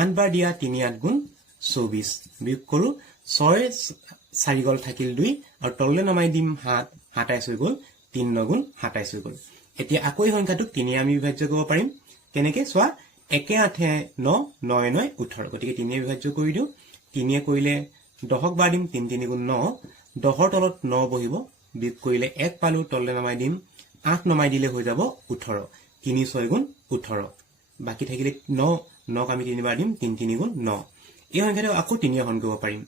8 বাৰ দিয়া 3 8 গুণ 24 বিয়োগ কৰো 6 4 গল থাকিল 2 আৰু তললে নমাই দিম 7 27 হৈ গল 3 9 গুণ 27 হৈ গল এতিয়া আকৌ এই সংখ্যাটোক 3 আমি বিভাজ্য কৰিব পাৰিম কেনেকে চোৱা 1 8 9 9 9 18 গতিকে 3 বিভাজ্য কৰি দিও 3 কৰিলে 10ক বাৰ দিম 3 3 গুণ 9 10ৰ তলত 9 বহিব বিয়োগ কৰিলে 1 পালো তললে নমাই দিম 8 নমাই দিলে হৈ যাব 18 3 6 গুণ 18 বাকি থাকিলে 9 9 আমি 3 বাৰ দিম 3 3 গুণ 9 এই সংখ্যাটো আকৌ 3 হৰণ কৰিব পাৰিম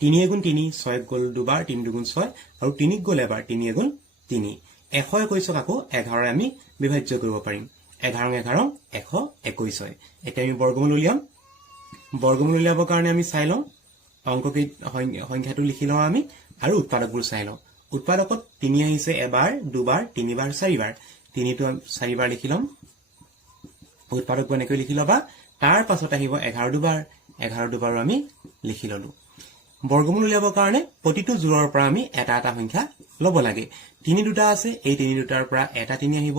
3 গুণ 3 6 গল দুবাৰ 3 2 গুণ 6 আৰু 3 গল এবাৰ 3 গুণ 3 121 আকৌ 11 আমি বিভাজ্য কৰিব পাৰিম 11 11 121 হয় এতিয়া আমি বৰ্গমূল উলিয়াম বৰ্গমূল উলিয়াবৰ কাৰণে আমি চাই লওঁ অংককেই সংখ্যাটো লিখি লওঁ আমি আৰু উৎপাদকবোৰ চাই লওঁ উৎপাদকত 3 আহিছে এবাৰ দুবাৰ তিনিবাৰ চাৰিবাৰ 3 টো 4 বাৰ লিখি লম উৎপাদকবোৰ এনেকৈ লিখি লবা তাৰ পাছত আহিব 11 দুবাৰ 11 দুবাৰ আমি লিখি ললো বৰ্গমূল উলিয়াবৰ কাৰণে প্ৰতিটো জোৰৰ পৰা আমি এটা এটা সংখ্যা লব লাগে 3 দুটা আছে এই 3 দুটাৰ পৰা এটা 3 আহিব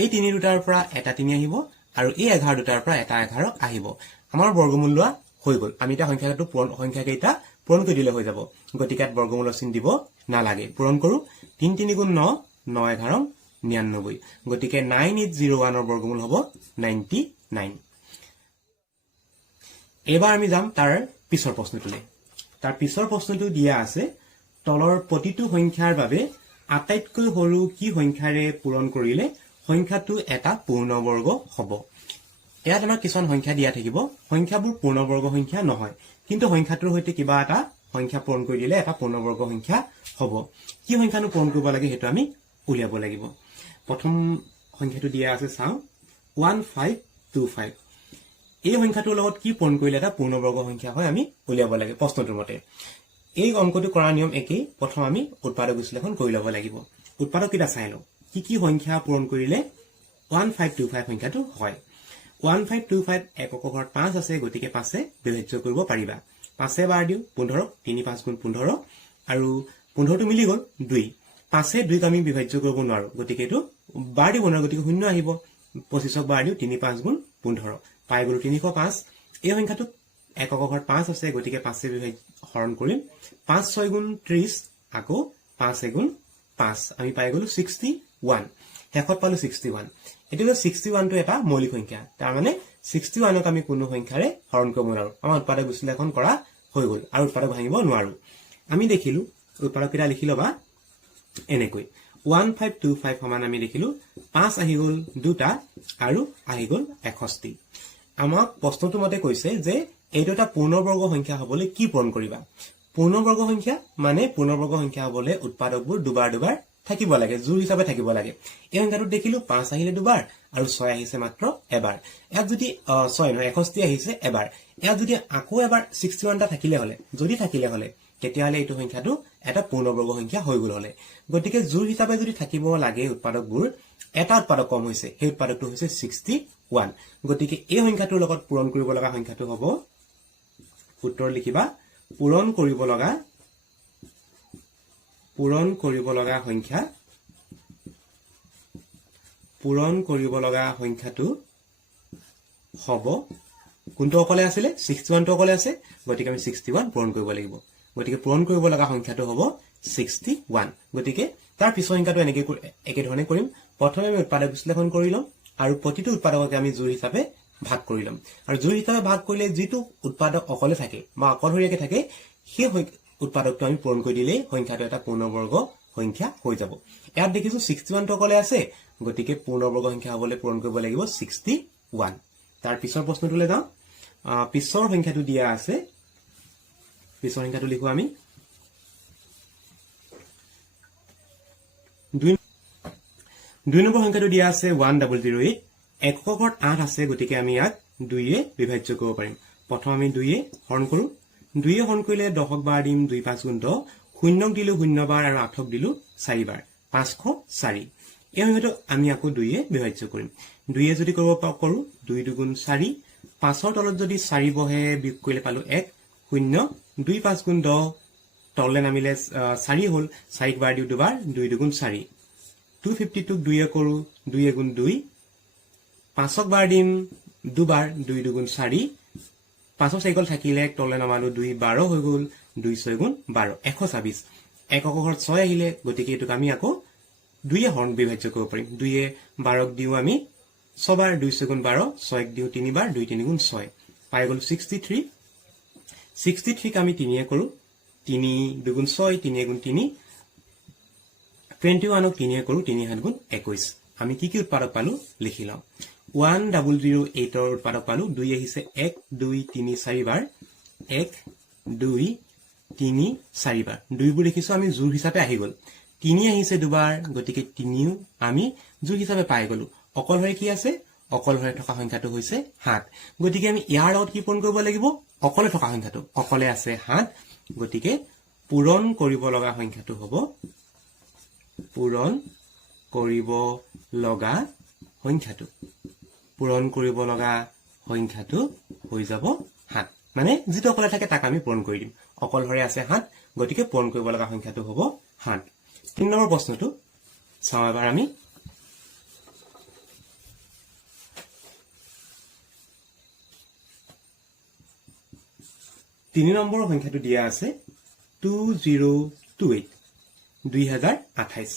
এই 3 দুটাৰ পৰা এটা 3 আহিব আৰু এই 11 দুটাৰ পৰা এটা 11 আহিব আমাৰ বৰ্গমূল লোৱা হৈ গল আমি এটা সংখ্যাকেইটা পূৰণ কৰি দিলে হৈ যাব গতিকে বৰ্গমূলৰ চিন দিব নালাগে পূৰণ কৰো 3 3 গুণ 9 9 11 99 গতিকে 9801 ৰ বৰ্গমূল হ'ব 99 এবাৰ আমি যাম তাৰ পিছৰ প্ৰশ্নটোলৈ তাৰ পিছৰ প্ৰশ্নটো দিয়া আছে তলৰ প্ৰতিটো সংখ্যাৰ বাবে আটাইতকৈ সৰু কি সংখ্যাৰে পূৰণ কৰিলে সংখ্যাটো এটা পূৰ্ণবৰ্গ হ'ব ইয়াত আমাৰ কিছুমান সংখ্যা দিয়া থাকিব সংখ্যাবোৰ পূৰ্ণবৰ্গ সংখ্যা নহয় কিন্তু সংখ্যাটোৰ সৈতে কিবা এটা সংখ্যা পূৰণ কৰি দিলে এটা পূৰ্ণবৰ্গ সংখ্যা হ'ব কি সংখ্যানো পূৰণ কৰিব লাগে হেতু আমি উলিয়াব লাগিব প্ৰথম সংখ্যাটো দিয়া আছে চাও 1525 এই সংখ্যাটোৰ লগত কি পূৰণ কৰিলে এটা পূৰ্ণবৰ্গ সংখ্যা হয় আমি উলিয়াব লাগে প্ৰশ্নটোৰ মতে এই অংকটো কৰা নিয়ম একেই প্ৰথম আমি উৎপাদক বিশ্লেষণ কৰি ল'ব লাগিব উৎপাদক কিটা চাই লওঁ কি সংখ্যা পূৰণ কৰিলে 1525 সংখ্যাটো হয় 1525 একক ঘৰত 5 আছে গতিকে 5 এ বিভাজ্য কৰিব পাৰিবা 5 এ বাৰ দিও 15 3 5 গুণ 15 আৰু 15 টো মিলি গল 2 5 এ 2 ক আমি বিভাজ্য কৰিব নোৱাৰো গতিকে এটো বাৰ দিব নোৱাৰো গতিকে শূন্য আহিব 25ক বাৰ দিও 3 5 গুণ 15 পাই গলো 305 এই সংখ্যাটো একক ঘৰত 5 আছে গতিকে 5 এ বিভাজ্য হৰণ কৰিম 5 6 গুণ 30 আকৌ 5 এ গুণ 5 আমি পাই গলো 61 শেষত পালো 61 এটো 61 টো এটা মৌলিক সংখ্যা তাৰ মানে 61ক আমি কোনো সংখ্যাৰে হৰণ কৰিব নোৱাৰো আমাৰ উৎপাদক বিশ্লেষণ কৰা হৈ গল আৰু উৎপাদক ভাঙিব নোৱাৰো আমি দেখিলো উৎপাদক কিটা লিখি লবা এনেকৈ 1525 সমান আমি দেখিলো 5 আহি গল দুটা আৰু আহি গল 61 আমাক প্ৰশ্নটো মতে কৈছে যে এইটো এটা পূৰ্ণবৰ্গ সংখ্যা হবলৈ কি পূৰণ কৰিবা পূৰ্ণবৰ্গ সংখ্যা মানে পূৰ্ণবৰ্গ সংখ্যা হবলৈ উৎপাদকবোৰ দুবাৰ দুবাৰ থাকিব লাগে জোৰ হিচাপে থাকিব লাগে এই সংখ্যাটো দেখিলো 5 আহিলে দুবাৰ আৰু 6 আহিছে মাত্ৰ এবাৰ ইয়াত যদি 6 নহয় 61 আহিছে এবাৰ ইয়াত যদি আকৌ এবাৰ 61 টা থাকিলে হলে তেতিয়াহলে এইটো সংখ্যাটো এটা পূৰ্ণবৰ্গ সংখ্যা হৈ গল হলে গতিকে জোৰ হিচাপে যদি থাকিব লাগে উৎপাদকবোৰ এটা উৎপাদক কম হৈছে সেই উৎপাদকটো হৈছে 61 গতিকে এই সংখ্যাটোৰ লগত পূৰণ কৰিব লগা সংখ্যাটো হ'ব উত্তৰ লিখিবা পূৰণ কৰিব লগা সংখ্যাটো হ'ব কোনটো অকলে আছিল 61 টো অকলে আছে গতিকে আমি 61 পূৰণ কৰিব লাগিব গতিকে পূৰণ কৰিব লগা সংখ্যাটো হ'ব 61 গতিকে তাৰ পিছৰ সংখ্যাটো একে ধৰণে কৰিম প্ৰথমে আমি উৎপাদক বিশ্লেষণ কৰি লম আৰু প্ৰতিটো উৎপাদককে আমি জোৰ হিচাপে ভাগ কৰি লম আৰু জোৰ হিচাপে ভাগ কৰিলে যেটো উৎপাদক অকলে থাকে বা অকলহৰীয়াকে থাকে সেই উৎপাদকটো আমি পূৰণ কৰি দিলে সংখ্যাটো এটা পূৰ্ণবৰ্গ সংখ্যা হৈ যাব ইয়াত দেখিছো 61 টো অকলে আছে গতিকে পূৰ্ণবৰ্গ সংখ্যা হ'বলৈ পূৰণ কৰিব লাগিব 61 তাৰ পিছৰ প্ৰশ্নটোলৈ যাওঁ পিছৰ সংখ্যাটো দিয়া আছে পিছৰ সংখ্যাটো লিখো আমি 2 নম্বৰ সংখ্যাটো দিয়া আছে 1008 একক ঘৰত 8 আছে গতিকে আমি ইয়াক 2 এ বিভাজ্য কৰিব পাৰিম প্ৰথম আমি 2 এ হৰণ কৰো 2 এ হৰণ কৰিলে 10ক বাৰ দিম 2 5 গুণ 10 শূন্যক দিলো 0 বাৰ আৰু 8ক দিলো 4 বাৰ 504 এই সংখ্যাটো আমি আকৌ 2 এ বিভাজ্য কৰিম 2 এ যদি কৰিব কৰো 2 2 গুণ 4 5ৰ তলত যদি 4 বহে বিয়োগ কৰিলে পালো 1 0 2 5 গুণ 10 তললে নামিলে 4 হল 4ক বাৰ দিও দুবাৰ 2 2 গুণ 4 252 2 কৰো 2 গুণ 2 5ক বাৰ দিম দুবাৰ 2 দুগুণ 4 5ৰ চাইকেল থাকিলে তলে নামালো 2 12 হৈ গল 2 6 গুণ 12 126 এককৰ ঘৰত 6 আহিলে গতিকে এটোক আমি আকৌ 2 এ হৰণ বিভাজ্য কৰিব পাৰিম 2 এ 12ক দিও আমি 6 বাৰ 2 6 গুণ 12 6 ক দিও 3 বাৰ 2 3 গুণ 6 পাই গল 63 63 ক আমি 3 এ কৰো 3 দুগুণ 6 3 গুণ 3 21 ক 3 এ কৰো 3 7 গুণ 21 আমি কি উৎপাদক পালো লিখি লও 1008 ৰ উৎপাদক পালো 2 আহিছে 1 2 3 4 বাৰ 1 2 3 4 বাৰ 2 বোৰ লিখিছো আমি জোৰ হিচাপে আহি গল 3 আহিছে দুবাৰ গতিকে 3 আমি জোৰ হিচাপে পাই গলো অকলহৰে কি আছে অকলহৰে থকা সংখ্যাটো হৈছে 7 গতিকে আমি ইয়াৰ লগত কি পূৰণ কৰিব লাগিব অকলে থকা সংখ্যাটো অকলে আছে 7 গতিকে পূৰণ কৰিব লগা সংখ্যাটো হ'ব পূৰণ কৰিব লগা সংখ্যাটো পূৰণ কৰিব লগা সংখ্যাটো হৈ যাব 7 মানে যেটো অকলে থাকে তাক আমি পূৰণ কৰি দিম অকলহৰে আছে 7 গতিকে পূৰণ কৰিব লগা সংখ্যাটো হ'ব 7 3 নম্বৰ প্ৰশ্নটো চাও এবাৰ আমি 3 নম্বৰ সংখ্যাটো দিয়া আছে 2028 2028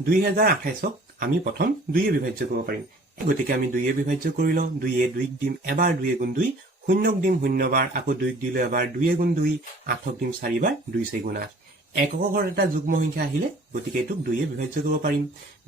2028ক আমি প্ৰথম 2 এ বিভাজ্য কৰিব পাৰিম গতিকে আমি 2 এ বিভাজ্য কৰিলো 2 এ 2 ক দিম এবাৰ 2 গুণ 2 0 ক দিম 0 বাৰ আকৌ 2 ক দিলে এবাৰ 2 গুণ 2 8 ক দিম 4 বাৰ 2 4 গুণ 8 এককৰ ঘৰত এটা যুগ্ম সংখ্যা আহিলে গতিকে এটোক 2 এ বিভাজ্য কৰিব পাৰিম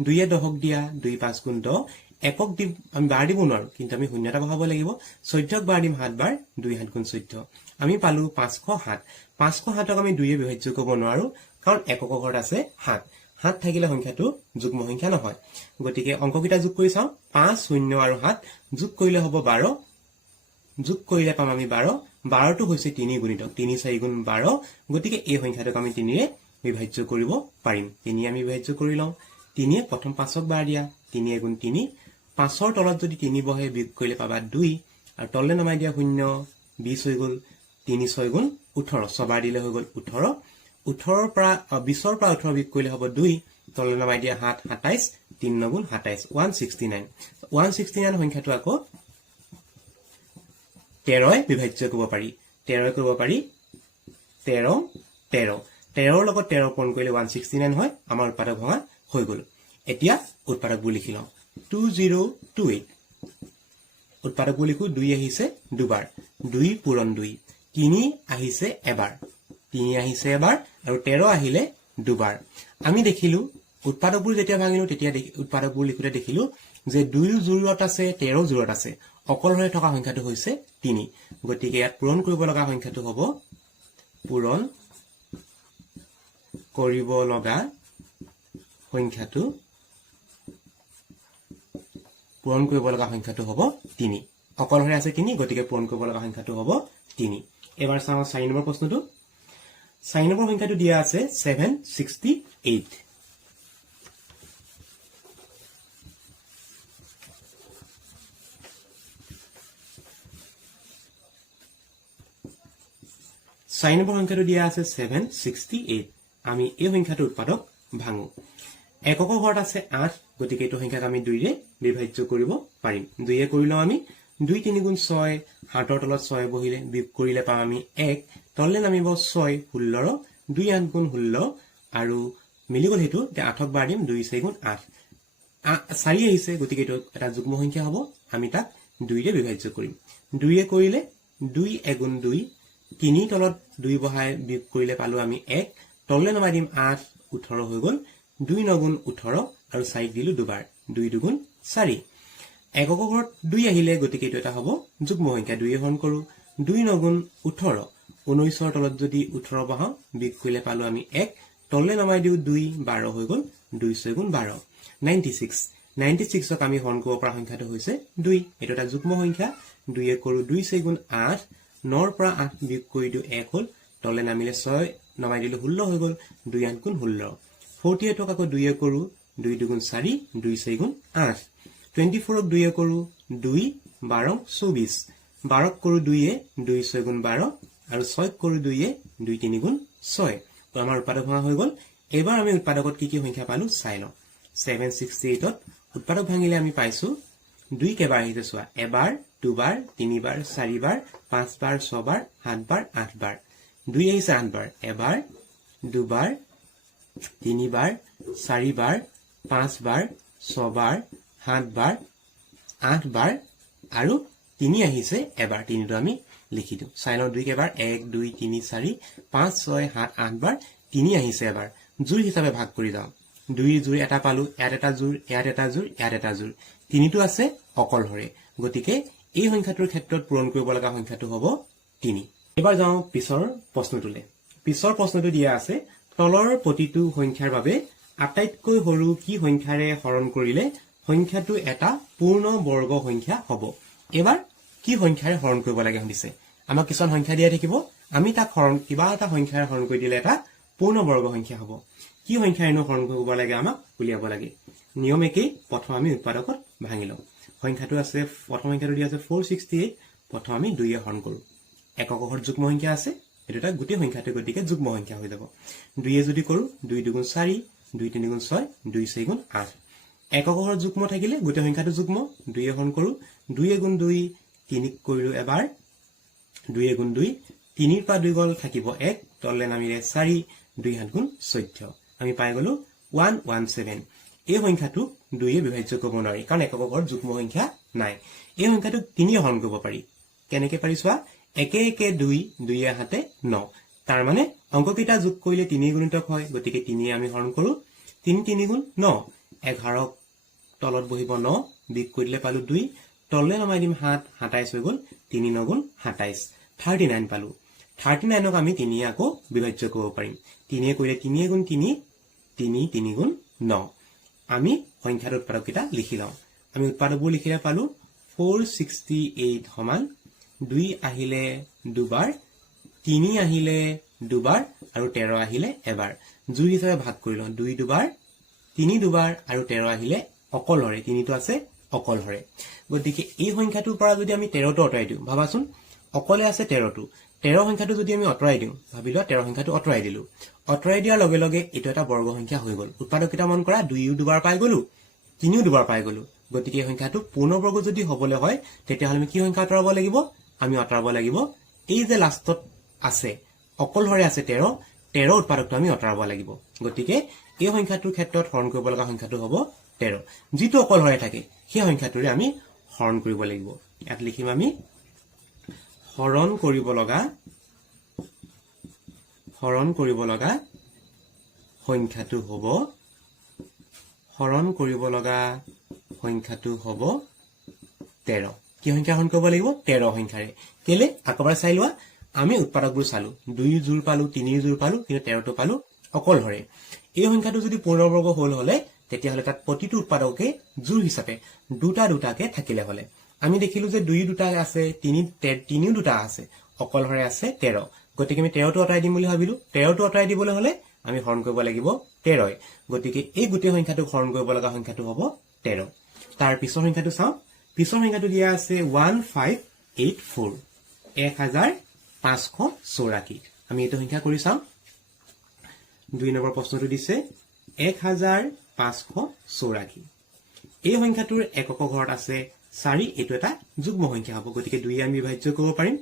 2 এ 10ক দিয়া 2 5 গুণ 10 একক দিম আমি বাৰ দিব নোৱাৰো কিন্তু আমি শূন্যটা বহাব লাগিব 14ক বাৰ দিম 7 বাৰ 2 7 গুণ 14 আমি পালো 507 507ক আমি 2 এ বিভাজ্য কৰিব নোৱাৰো কাৰণ একক ঘৰত আছে 7 7 থাকিলে সংখ্যাটো যুগ্ম সংখ্যা নহয় গতিকে অংককিটা যোগ কৰি চাও 5 0 আৰু 7 যোগ কৰিলে হ'ব 12 যোগ কৰিলে পাম আমি 12 12 টো হৈছে 3 গুণিতক 3 4 গুণ 12 গতিকে এই সংখ্যাটোক আমি 3 এ বিভাজ্য কৰিব পাৰিম 3 আমি বিভাজ্য কৰি লও 3 এ প্ৰথম 5ক বাৰ দিয়া 3 গুণ 3 5ৰ তলত যদি 3 বহে বিয়োগ কৰিলে পাবা 2 আৰু তললে নমাই দিয়া 0 20 হৈ গল 3 6 গুণ 18 ছবাৰ দিলে হৈ গল 18 18ৰ পৰা 20ৰ পৰা 18 বিয়োগ কৰিলে হ'ব 2 তললে নমাই দিয়া 7 27 3 9 গুণ 27 169 169 সংখ্যাটো আকৌ 13 বিভাজ্য কৰিব পাৰি 13 কৰিব পাৰি 13 13 13ৰ লগত 13 পূৰণ কৰিলে 169 হয় আমাৰ উৎপাদক ভঙা হৈ গল এতিয়া উৎপাদকবোৰ লিখি লও 2028 উৎপাদকবোৰ লিখো 2 আহিছে দুবাৰ 2 পূৰণ 2 3 আহিছে এবাৰ 3 আহিছে এবাৰ আৰু 13 আহিলে দুবাৰ আমি দেখিলো উৎপাদকবোৰ যেতিয়া ভাঙিলো তেতিয়া উৎপাদকবোৰ লিখোতে দেখিলো যে 2 জোৰত আছে 13 জোৰত আছে অকলহৰে থকা সংখ্যাটো হৈছে 3 গতিকে ইয়াত পূৰণ কৰিব লগা সংখ্যাটো হ'ব পূৰণ কৰিব লগা সংখ্যাটো পূৰণ কৰিব লগা সংখ্যাটো হ'ব 3 অকলহৰে আছে 3 গতিকে পূৰণ কৰিব লগা সংখ্যাটো হ'ব 3 এবাৰ চাও 4 নম্বৰ প্ৰশ্নটো 4 নম্বৰ সংখ্যাটো দিয়া আছে 768 4 নম্বৰ সংখ্যাটো দিয়া আছে 768 আমি এই সংখ্যাটোৰ উৎপাদক ভাঙো এককৰ ঘৰত আছে 8 গতিকে এইটো সংখ্যাক আমি 2 ৰে বিভাজ্য কৰিব পাৰিম 2 এ কৰিলো আমি 2 3 গুণ 6 7ৰ তলত 6 বহিলে বিয়োগ কৰিলে পাম আমি 1 তললে নামিব 6 16 2 8 গুণ 16 আৰু মিলি গল হেতু 8ক বাৰ দিম 2 4 গুণ 8 4 আহিছে গতিকে এইটো এটা যুগ্ম সংখ্যা হ'ব আমি তাক 2 ৰে বিভাজ্য কৰিম 2 এ কৰিলে 2 1 গুণ 2 3 তলত 2 বহাই বিয়োগ কৰিলে পালো আমি 1 তললে নমাই দিম 8 18 হৈ গল 2 9 গুণ 18 আৰু 4 দিলো দুবাৰ 2 2 গুণ 4 একক ঘৰত 2 আহিলে গতিকে এইটো এটা হ'ব যুগ্ম সংখ্যা 2 এ হৰণ কৰো 2 9 গুণ 18 19ৰ তলত যদি 18 বহাও বিয়োগ কৰিলে পালো আমি 1 তললে নমাই দিও 2 12 হৈ গল 2 6 গুণ 12 96 96ক আমি হৰণ কৰিব পৰা সংখ্যাটো হৈছে 2 এইটো এটা যুগ্ম সংখ্যা 2 এ কৰো 2 4 গুণ 8 9ৰ পৰা 8 বিয়োগ কৰি দিও 1 হল তললে নামিলে 6 নমাই দিলো 16 হৈ গল 2 8 গুণ 16 48ক আকৌ 2 এ কৰো 2 2 গুণ 4 2 4 গুণ 8 24ক 2 এ কৰো 2 12 24 12ক কৰো 2 এ 2 6 গুণ 12 আৰু 6ক কৰো 2 এ 2 3 গুণ 6 তো আমাৰ উৎপাদক হোৱা হৈ গল এবাৰ আমি উৎপাদকত কি কি সংখ্যা পালো চাই লও 768 ত উৎপাদক ভাঙিলে আমি পাইছো 2 কেবাৰ আহিছে চোৱা এবাৰ দুবাৰ তিনিবাৰ চাৰিবাৰ পাঁচবাৰ ছবাৰ সাতবাৰ আঠবাৰ 2 আহিছে আঠবাৰ এবাৰ দুবাৰ তিনিবাৰ চাৰিবাৰ পাঁচবাৰ ছবাৰ সাতবাৰ আঠবাৰ আৰু 3 আহিছে এবাৰ 3টো আমি লিখি দিওঁ চাইনৰ 2 কেবাৰ 1 2 3 4 5 6 7 8 বাৰ 3 আহিছে এবাৰ জোৰ হিচাপে ভাগ কৰি যাওঁ 2 জোৰ এটা পালো ইয়াত এটা জোৰ ইয়াত এটা জোৰ ইয়াত এটা জোৰ 3টো আছে অকলহৰে গতিকে এই সংখ্যাটোৰ ক্ষেত্ৰত পূৰণ কৰিব লগা সংখ্যাটো হ'ব 3 এবাৰ যাওঁ পিছৰ প্ৰশ্নটোলে পিছৰ প্ৰশ্নটো দিয়া আছে তলৰ প্ৰতিটো সংখ্যাৰ বাবে আটাইতকৈ সৰু কি সংখ্যাৰে হৰণ কৰিলে সংখ্যাটো এটা পূৰ্ণ বৰ্গ সংখ্যা হ'ব এবাৰ কি সংখ্যাৰে হৰণ কৰিব লাগে হনিছে আমাক কিছুমান সংখ্যা দিয়া থাকিব আমি তাক হৰণ কিবা এটা সংখ্যাৰে হৰণ কৰি দিলে এটা পূৰ্ণ বৰ্গ সংখ্যা হ'ব কি সংখ্যাৰেনো হৰণ কৰিব লাগে আমাক উলিয়াব লাগে নিয়ম একেই প্ৰথম আমি উৎপাদকত ভাঙি লওঁ সংখ্যাটো আছে প্ৰথম সংখ্যাটো দিয়া আছে 468 প্ৰথম আমি 2 এ হৰণ কৰো একক অক্ষৰ যুগ্ম সংখ্যা আছে এটা গোটেই সংখ্যাটো গতিকে যুগ্ম সংখ্যা হৈ যাব 2 এ যদি কৰো 2 2 গুণ 4 2 3 গুণ 6 2 4 গুণ 8 একক অক্ষৰ যুগ্ম থাকিলে গোটেই সংখ্যাটো যুগ্ম 2 এ হৰণ কৰো 2 এ গুণ 2 3 কৰিলো এবাৰ 2 এ গুণ 2 3 পৰা 2 গল থাকিব 1 তললে নামিলে 4 2 7 গুণ 14 আমি পাই গলো 117 এই সংখ্যাটো 2 এ বিভাজ্য কৰিব নোৱাৰি কাৰণ একক অক্ষৰ যুগ্ম সংখ্যা নাই এই সংখ্যাটো 3 এ হৰণ কৰিব পাৰি কেনেকৈ পাৰি চোৱা 1 1 2 2 এ হাতে 9 তাৰ মানে অংককেইটা যোগ কৰিলে 3 গুণিতক হয় গতিকে 3 এ আমি হৰণ কৰো 3 3 গুণ 9 11 তলত বহিব 9 বিগ কৰিলে পালো 2 তললে নমাই দিম 7 27 হৈ গল 3 9 গুণ 27 39 পালো 39ক আমি 3 এ আকৌ বিভাজ্য কৰিব পাৰিম 3 এ কৰিলে 3 গুণ 3 3 3 গুণ 9 আমি সংখ্যাৰ উৎপাদককেইটা লিখি লওঁ আমি উৎপাদকবোৰ লিখিলে পালো 468 সমান 2 আহিলে দুবাৰ 3 আহিলে দুবাৰ আৰু 13 আহিলে এবাৰ জোৰ হিচাপে ভাগ কৰি লওঁ 2 দুবাৰ 3 দুবাৰ আৰু 13 আহিলে অকলহৰে 3টো আছে অকলহৰে গতিকে এই সংখ্যাটোৰ পৰা যদি আমি 13টো অতৰাই দিওঁ ভাবাচোন অকলে আছে 13টো 13 সংখ্যাটো যদি আমি অতৰাই দিওঁ ভাবিলো 13 সংখ্যাটো অতৰাই দিলো অতৰাই দিয়াৰ লগে লগে এটো এটা বৰ্গ সংখ্যা হৈ গল উৎপাদক কেইটা মন কৰা 2 দুবাৰ পাই গলো 3 দুবাৰ পাই গলো গতিকে এই সংখ্যাটো পূৰ্ণবৰ্গ যদি হ'বলে হয় তেতিয়া হলে আমি কি সংখ্যা অতৰাব লাগিব আমি অতৰাব লাগিব এই যে লাষ্টত আছে অকলহৰে আছে 13 উৎপাদকটো আমি অতৰাব লাগিব গতিকে এই সংখ্যাটোৰ ক্ষেত্ৰত হৰণ কৰিব লগা সংখ্যাটো হ'ব 13 যিটো অকলহৰে থাকে সেই সংখ্যাটোৰে আমি হৰণ কৰিব লাগিব ইয়াত লিখিম আমি হৰণ কৰিব লগা সংখ্যাটো হ'ব হৰণ কৰিব লগা সংখ্যাটো হ'ব 13 কি সংখ্যা হৰণ কৰিব লাগিব 13 সংখ্যাৰে কেলে আকবাৰ চাই লোৱা আমি উৎপাদকবোৰ চালো 2 জোৰ পালো 3 জোৰ পালো কিন্তু 13টো পালো অকলহৰে এই সংখ্যাটো যদি পূৰ্ণবৰ্গ হল হলে তেতিয়া হলে তাত প্ৰতিটো উৎপাদকে জোৰ হিচাপে দুটা দুটাকে থাকিলে হলে আমি দেখিলো যে 2 দুটা আছে 3 দুটা আছে অকলহৰে আছে 13 গতিকে আমি 13টো অতৰাই দিম বুলি ভাবিলো 13টো অতৰাই দিবলৈ হলে আমি হৰণ কৰিব লাগিব 13 গতিকে এই গোটেই সংখ্যাটো হৰণ কৰিব লগা সংখ্যাটো হ'ব 13 তাৰ পিছৰ সংখ্যাটো চাও পিছৰ সংখ্যাটো দিয়া আছে 1584 1584 আমি এইটো সংখ্যা কৰি চাও 2 নম্বৰ প্ৰশ্নটো দিছে 1584 এই সংখ্যাটোৰ একক ঘৰত আছে 4 এটো এটা যুগ্ম সংখ্যা হ'ব গতিকে 2 আমি বিভাজ্য কৰিব পাৰিম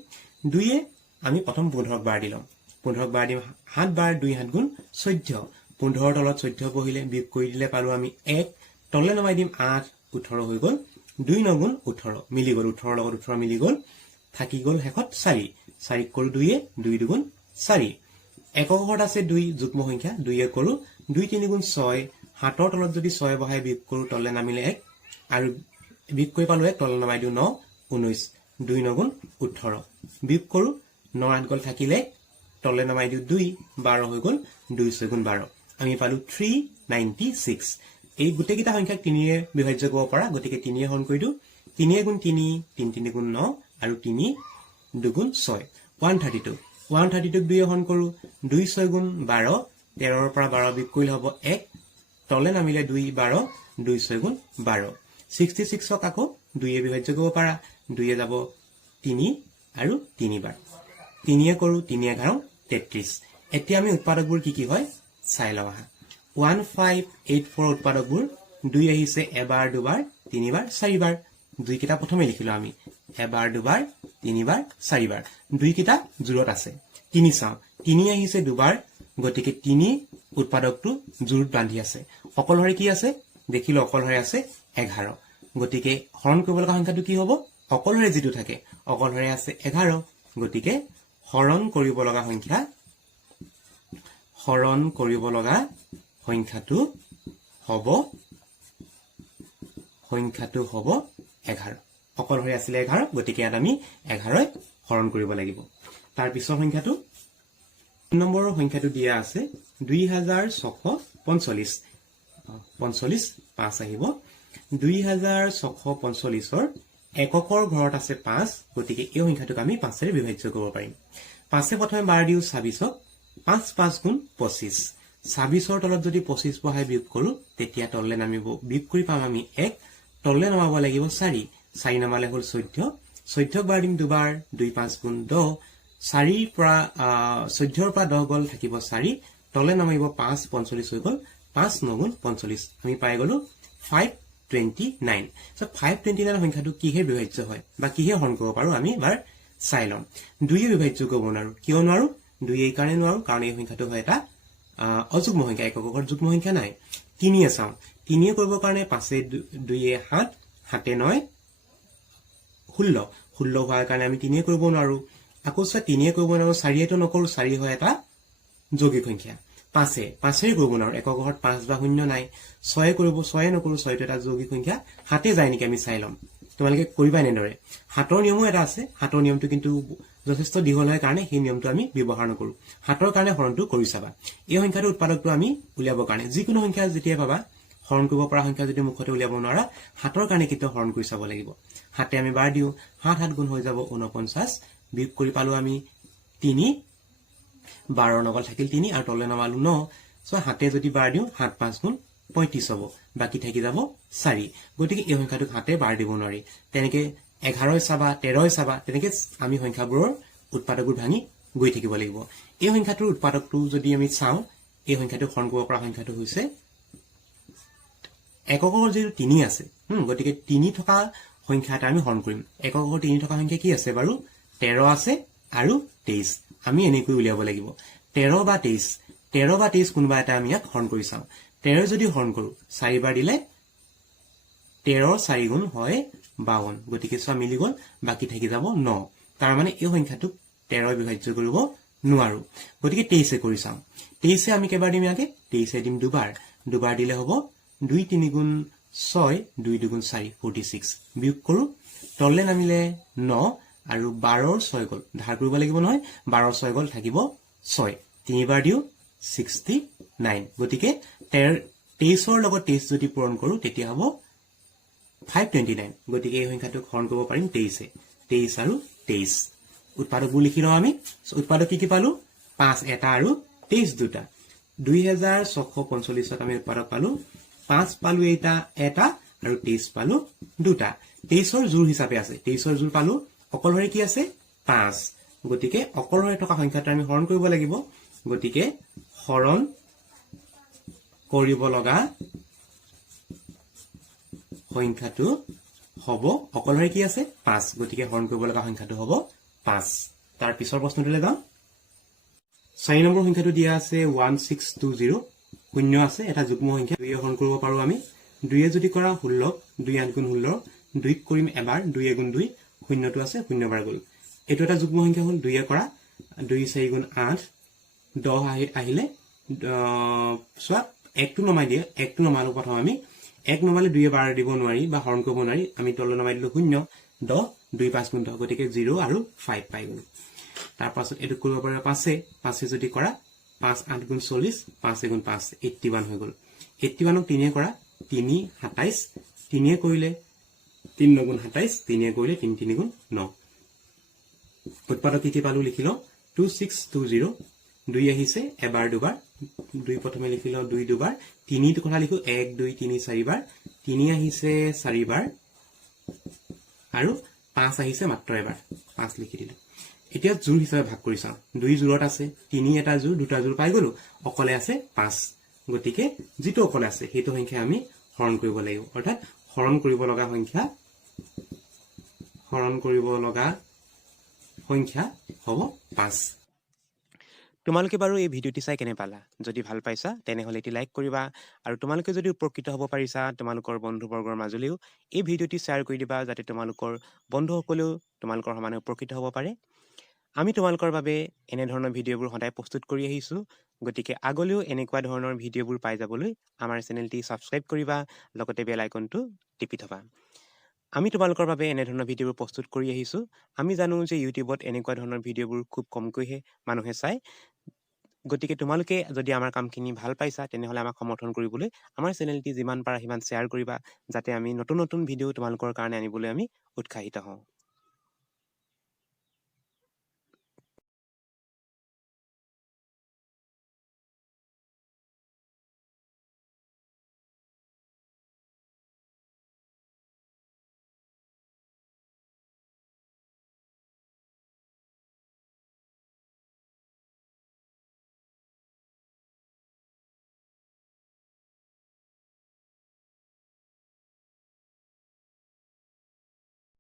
2 এ আমি প্ৰথম 15ক বাৰ দিলম 15ক বাৰ দিম 7 বাৰ 2 7 গুণ 14 15ৰ তলত 14 বহিলে বিয়োগ কৰি দিলে পালো আমি 1 তললে নমাই দিম 8 18 হৈ গল 2 9 গুণ 18 মিলি গল 18 লগত 18 মিলি গল থাকি গল হেকত 4 4 কৰো 2 এ 2 2 গুণ 4 একক ঘৰত আছে 2 যুগ্ম সংখ্যা 2 এ কৰো 2 3 গুণ 6 7ৰ তলত যদি 6 বহাই বিয়োগ কৰো তললে নামিলে 1 আৰু বিয়োগ কৰি পালো 1 তললে নামাই দিও 9 19 2 9 গুণ 18 বিয়োগ কৰো 9 8 গল থাকিলে তললে নামাই দিও 2 12 হৈ গল 2 6 গুণ 12 আমি পালো 396 এই গোটেইকেইটা সংখ্যাক 3 এ বিভাজ্য কৰিব পৰা গতিকে 3 এ হৰণ কৰি দিও 3 গুণ 3 3 3 গুণ 9 আৰু 3 2 গুণ 6 132 132ক 2 এ হৰণ কৰো 2 6 গুণ 12 13ৰ পৰা 12 বিয়োগ কৰিলে হ'ব 1 তললে নামিলে 2 12 2 6 গুণ 12 66ক আকৌ 2 এ বিভাজ্য কৰিব পৰা 2 এ যাব 3 আৰু 3 বাৰ 3 এ কৰো 3 11 33 এতিয়া আমি উৎপাদকবোৰ কি কি হয় চাই লওঁ আহা 1584 উৎপাদকবোৰ 2 আহিছে এবাৰ দুবাৰ তিনিবাৰ চাৰিবাৰ 2 কেইটা প্ৰথমে লিখিলো আমি এবাৰ দুবাৰ তিনিবাৰ চাৰিবাৰ 2 কেইটা জোৰত আছে 3 চাও 3 আহিছে দুবাৰ গতিকে 3 উৎপাদকটো জোৰত বান্ধি আছে অকলহৰে কি আছে দেখিলো অকলহৰে আছে 11 গতিকে হৰণ কৰিব লগা সংখ্যাটো কি হ'ব অকলহৰে যেটো থাকে অকলহৰে আছে 11 গতিকে হৰণ কৰিব লগা সংখ্যাটো হ'ব 11 অকলহৰে আছিল 11 গতিকে ইয়াত আমি 11 হৰণ কৰিব লাগিব তাৰ পিছৰ সংখ্যাটো নম্বৰৰ সংখ্যাটো দিয়া আছে 2645 5 আহিব 2645 ৰ এককৰ ঘৰত আছে 5 গতিকে এই সংখ্যাটোক আমি 5 ৰে বিভাজ্য কৰিব পাৰিম 5 এ প্ৰথমে বাৰ দিও 26ক 5 5 গুণ 25 26ৰ তলত যদি 25 বহাই বিয়োগ কৰো তেতিয়া তললে নামিব বিয়োগ কৰি পাম আমি 1 তললে নামাব লাগিব 4 4 নামালে হল 14 14ক বাৰ দিম দুবাৰ 2 5 গুণ 10 4 ৰ পৰা 14ৰ পৰা 10 গল থাকিব 4 তললে নামিব 5 45 হৈ গল 5 9 গুণ 45 আমি পাই গলো 529 সো 529 সংখ্যাটো কিহে বিভাজ্য হয় বা কিহে হৰণ কৰিব পাৰো আমি এবাৰ চাই লম 2 এ বিভাজ্য কৰিব নোৱাৰো কিয় নোৱাৰো 2 এই কাৰণে নোৱাৰো কাৰণ এই সংখ্যাটো হয় এটা অযুগ্ম সংখ্যা একক ঘৰ যুগ্ম সংখ্যা নাই 3 এ চাও 3 এ কৰিব কাৰণে 5 এ 2 এ 7 7 এ 9 16 16 হোৱাৰ কাৰণে আমি 3 এ কৰিব নোৱাৰো আকৌ 3 এ কৰিব নোৱাৰো 4 এটো নকৰো 4 হয় এটা যৌগিক সংখ্যা 5 এ কৰিব নোৱাৰো একক ঘৰত 5 বা 0 নাই 6 এ কৰিব 6 এ নকৰো 6 টো এটা যৌগিক সংখ্যা 7 এ যায় নেকি আমি চাই লম তোমালোকে কৰিবা নেদৰে 7ৰ নিয়মো এটা আছে 7ৰ নিয়মটো কিন্তু যথেষ্ট দীঘল হয় কাৰণে সেই নিয়মটো আমি ব্যৱহাৰ নকৰো 7ৰ কাৰণে হৰণটো কৰি চাবা এই সংখ্যাটোৰ উৎপাদকটো আমি উলিয়াবৰ কাৰণে যিকোনো সংখ্যা যেতিয়া পাবা হৰণ কৰিব পৰা সংখ্যা যদি মুখতে উলিয়াব নোৱাৰা 7ৰ কাৰণে কিটো হৰণ কৰি চাব লাগিব 7 আমি বাৰ দিও 7 7 গুণ হৈ যাব 49 বিয়োগ কৰি পালো আমি 3 12 নগল থাকিল 3 আৰু তললে নামালো 9 সো 7 যদি বাৰ দিও 7 5 গুণ 35 হ'ব বাকি থাকি যাব 4 গতিকে এই সংখ্যাটোক 7 বাৰ দিব নোৱাৰি তেনেকে 11 চাবা 13 চাবা তেনেকে আমি সংখ্যাবোৰৰ উৎপাদকবোৰ ভাঙি গৈ থাকিব লাগিব এই সংখ্যাটোৰ উৎপাদকটো যদি আমি চাও এই সংখ্যাটো হৰণ কৰিব পৰা সংখ্যাটো হৈছে এককৰ যেটো 3 আছে গতিকে 3 থকা সংখ্যা এটা আমি হৰণ কৰিম এককৰ 3 থকা সংখ্যা কি আছে বাৰু 13 আছে আৰু 23 আমি এনেকৈ উলিয়াব লাগিব 13 বা 23 কোনবা এটা আমি ইয়াক হৰণ কৰি চাও 13 যদি হৰণ কৰো 4 বাৰ দিলে 13 4 গুণ হয় 52 গতিকে সব মিলি গল বাকি থাকি যাব 9 তাৰ মানে এই সংখ্যাটোক 13 বিভাজ্য কৰিব নোৱাৰো গতিকে 23 এ কৰি চাও 23 এ আমি কেবাৰ দিম ইয়াকে 23 এ দিম দুবাৰ দিলে হ'ব 2 3 গুণ 6 2 2 গুণ 4 46 বিয়োগ কৰো তললে নামিলে 9 আৰু 12ৰ 6 গল ধাৰ কৰিব লাগিব নহয় 12ৰ 6 গল থাকিব 6 তিনিবাৰ দিও 69 গতিকে 23ৰ লগত 23 যদি পূৰণ কৰো তেতিয়া হ'ব 529 গতিকে এই সংখ্যাটোক হৰণ কৰিব পাৰিম 23 আৰু 23 উৎপাদকবোৰ লিখি লও আমি উৎপাদক কি পালো 5 এটা আৰু 23 দুটা 2645ত আমি উৎপাদক পালো 5 পালো এটা আৰু 23 পালো দুটা 23ৰ জোৰ হিচাপে আছে 23ৰ জোৰ পালো অকলহৰে কি আছে 5 গতিকে অকলহৰে থকা সংখ্যাটো আমি হৰণ কৰিব লাগিব গতিকে হৰণ কৰিব লগা সংখ্যাটো হ'ব অকলহৰে কি আছে 5 গতিকে হৰণ কৰিব লগা সংখ্যাটো হ'ব 5 তাৰ পিছৰ প্ৰশ্নটোলৈ যাম 4 নম্বৰ সংখ্যাটো দিয়া আছে 1620 শূন্য আছে এটা যুগ্ম সংখ্যা 2 হৰণ কৰিব পাৰো আমি 2 যদি কৰা 16 2 8 গুণ 16 2 কৰিম এবাৰ 2 গুণ 2 শূন্যটো আছে শূন্য বাৰ গল এটো এটা যুগ্ম সংখ্যা হল 2 কৰা 2 4 গুণ 8 10 আহিলে সব একটো নমাই দিয়ে একটো নমালো প্ৰথম আমি এক নমালে 2 বাৰ দিব নোৱাৰি বা হৰণ কৰিব নোৱাৰি আমি তললৈ নমাই দিলো 0 10 2 5 গুণ 10 গতিকে 0 আৰু 5 পাই গলো তাৰ পাছত এটো কৰিব পাৰা 5 যদি কৰা 5 8 গুণ 40 5 গুণ 5 81 হৈ গল 81 ক 3 কৰা 3 27 3 কৰিলে 3 গুণ 27 3 কৰিলে 3 3 গুণ 9 উৎপাদক কি পালো লিখিলো 2620 2 আহিছে এবাৰ দুবাৰ 2 প্ৰথমে লিখিলো 2 দুবাৰ 3 টো কথা লিখো 1 2 3 4 বাৰ 3 আহিছে 4 বাৰ আৰু 5 আহিছে মাত্ৰ এবাৰ 5 লিখি দিলো এতিয়া জোৰ হিচাপে ভাগ কৰি চাও 2 জোৰত আছে 3 এটা জোৰ দুটা জোৰ পাই গলো অকলে আছে 5 গতিকে যেটো অকলে আছে হেতু সংখ্যা আমি হৰণ কৰিব লাগিব অৰ্থাৎ হৰণ কৰিব লগা সংখ্যা হ'ব 5 তোমালোকে বাৰু এই ভিডিঅ'টি চাই কেনে পালা যদি ভাল পাইছা তেনেহলে এটি লাইক কৰিবা আৰু তোমালোকে যদি উপকৃত হ'ব পাৰিছা তোমালোকৰ বন্ধুবৰ্গৰ মাজলৈও এই ভিডিঅ'টি শ্বেয়াৰ কৰি দিবা যাতে তোমালোকৰ বন্ধুসকলেও তোমালোকৰ সমানে উপকৃত হ'ব পাৰে আমি তোমালোকৰ বাবে এনে ধৰণৰ ভিডিঅ'বোৰ সদায় প্ৰস্তুত কৰি আহিছো গতিকে আগলৈও এনেকুৱা ধৰণৰ ভিডিঅ'বোৰ পাই যাবলৈ আমাৰ চেনেলটি সাবস্ক্ৰাইব কৰিবা লগতে বেল আইকনটো টিপি থবা আমি তোমালোকৰ বাবে এনে ধৰণৰ ভিডিঅ'বোৰ প্ৰস্তুত কৰি আহিছো আমি জানো যে ইউটিউবত এনেকুৱা ধৰণৰ ভিডিঅ'বোৰ খুব কমকৈহে মানুহে চায় গতিকে তোমালোকে যদি আমাৰ কামখিনি ভাল পাইছা তেনেহলে আমাক সমৰ্থন কৰিবলৈ আমাৰ চেনেলটি যিমান পাৰা সিমান শ্বেয়াৰ কৰিবা যাতে আমি নতুন নতুন ভিডিঅ' তোমালোকৰ কাৰণে আনিবলৈ আমি উৎসাহিত হওঁ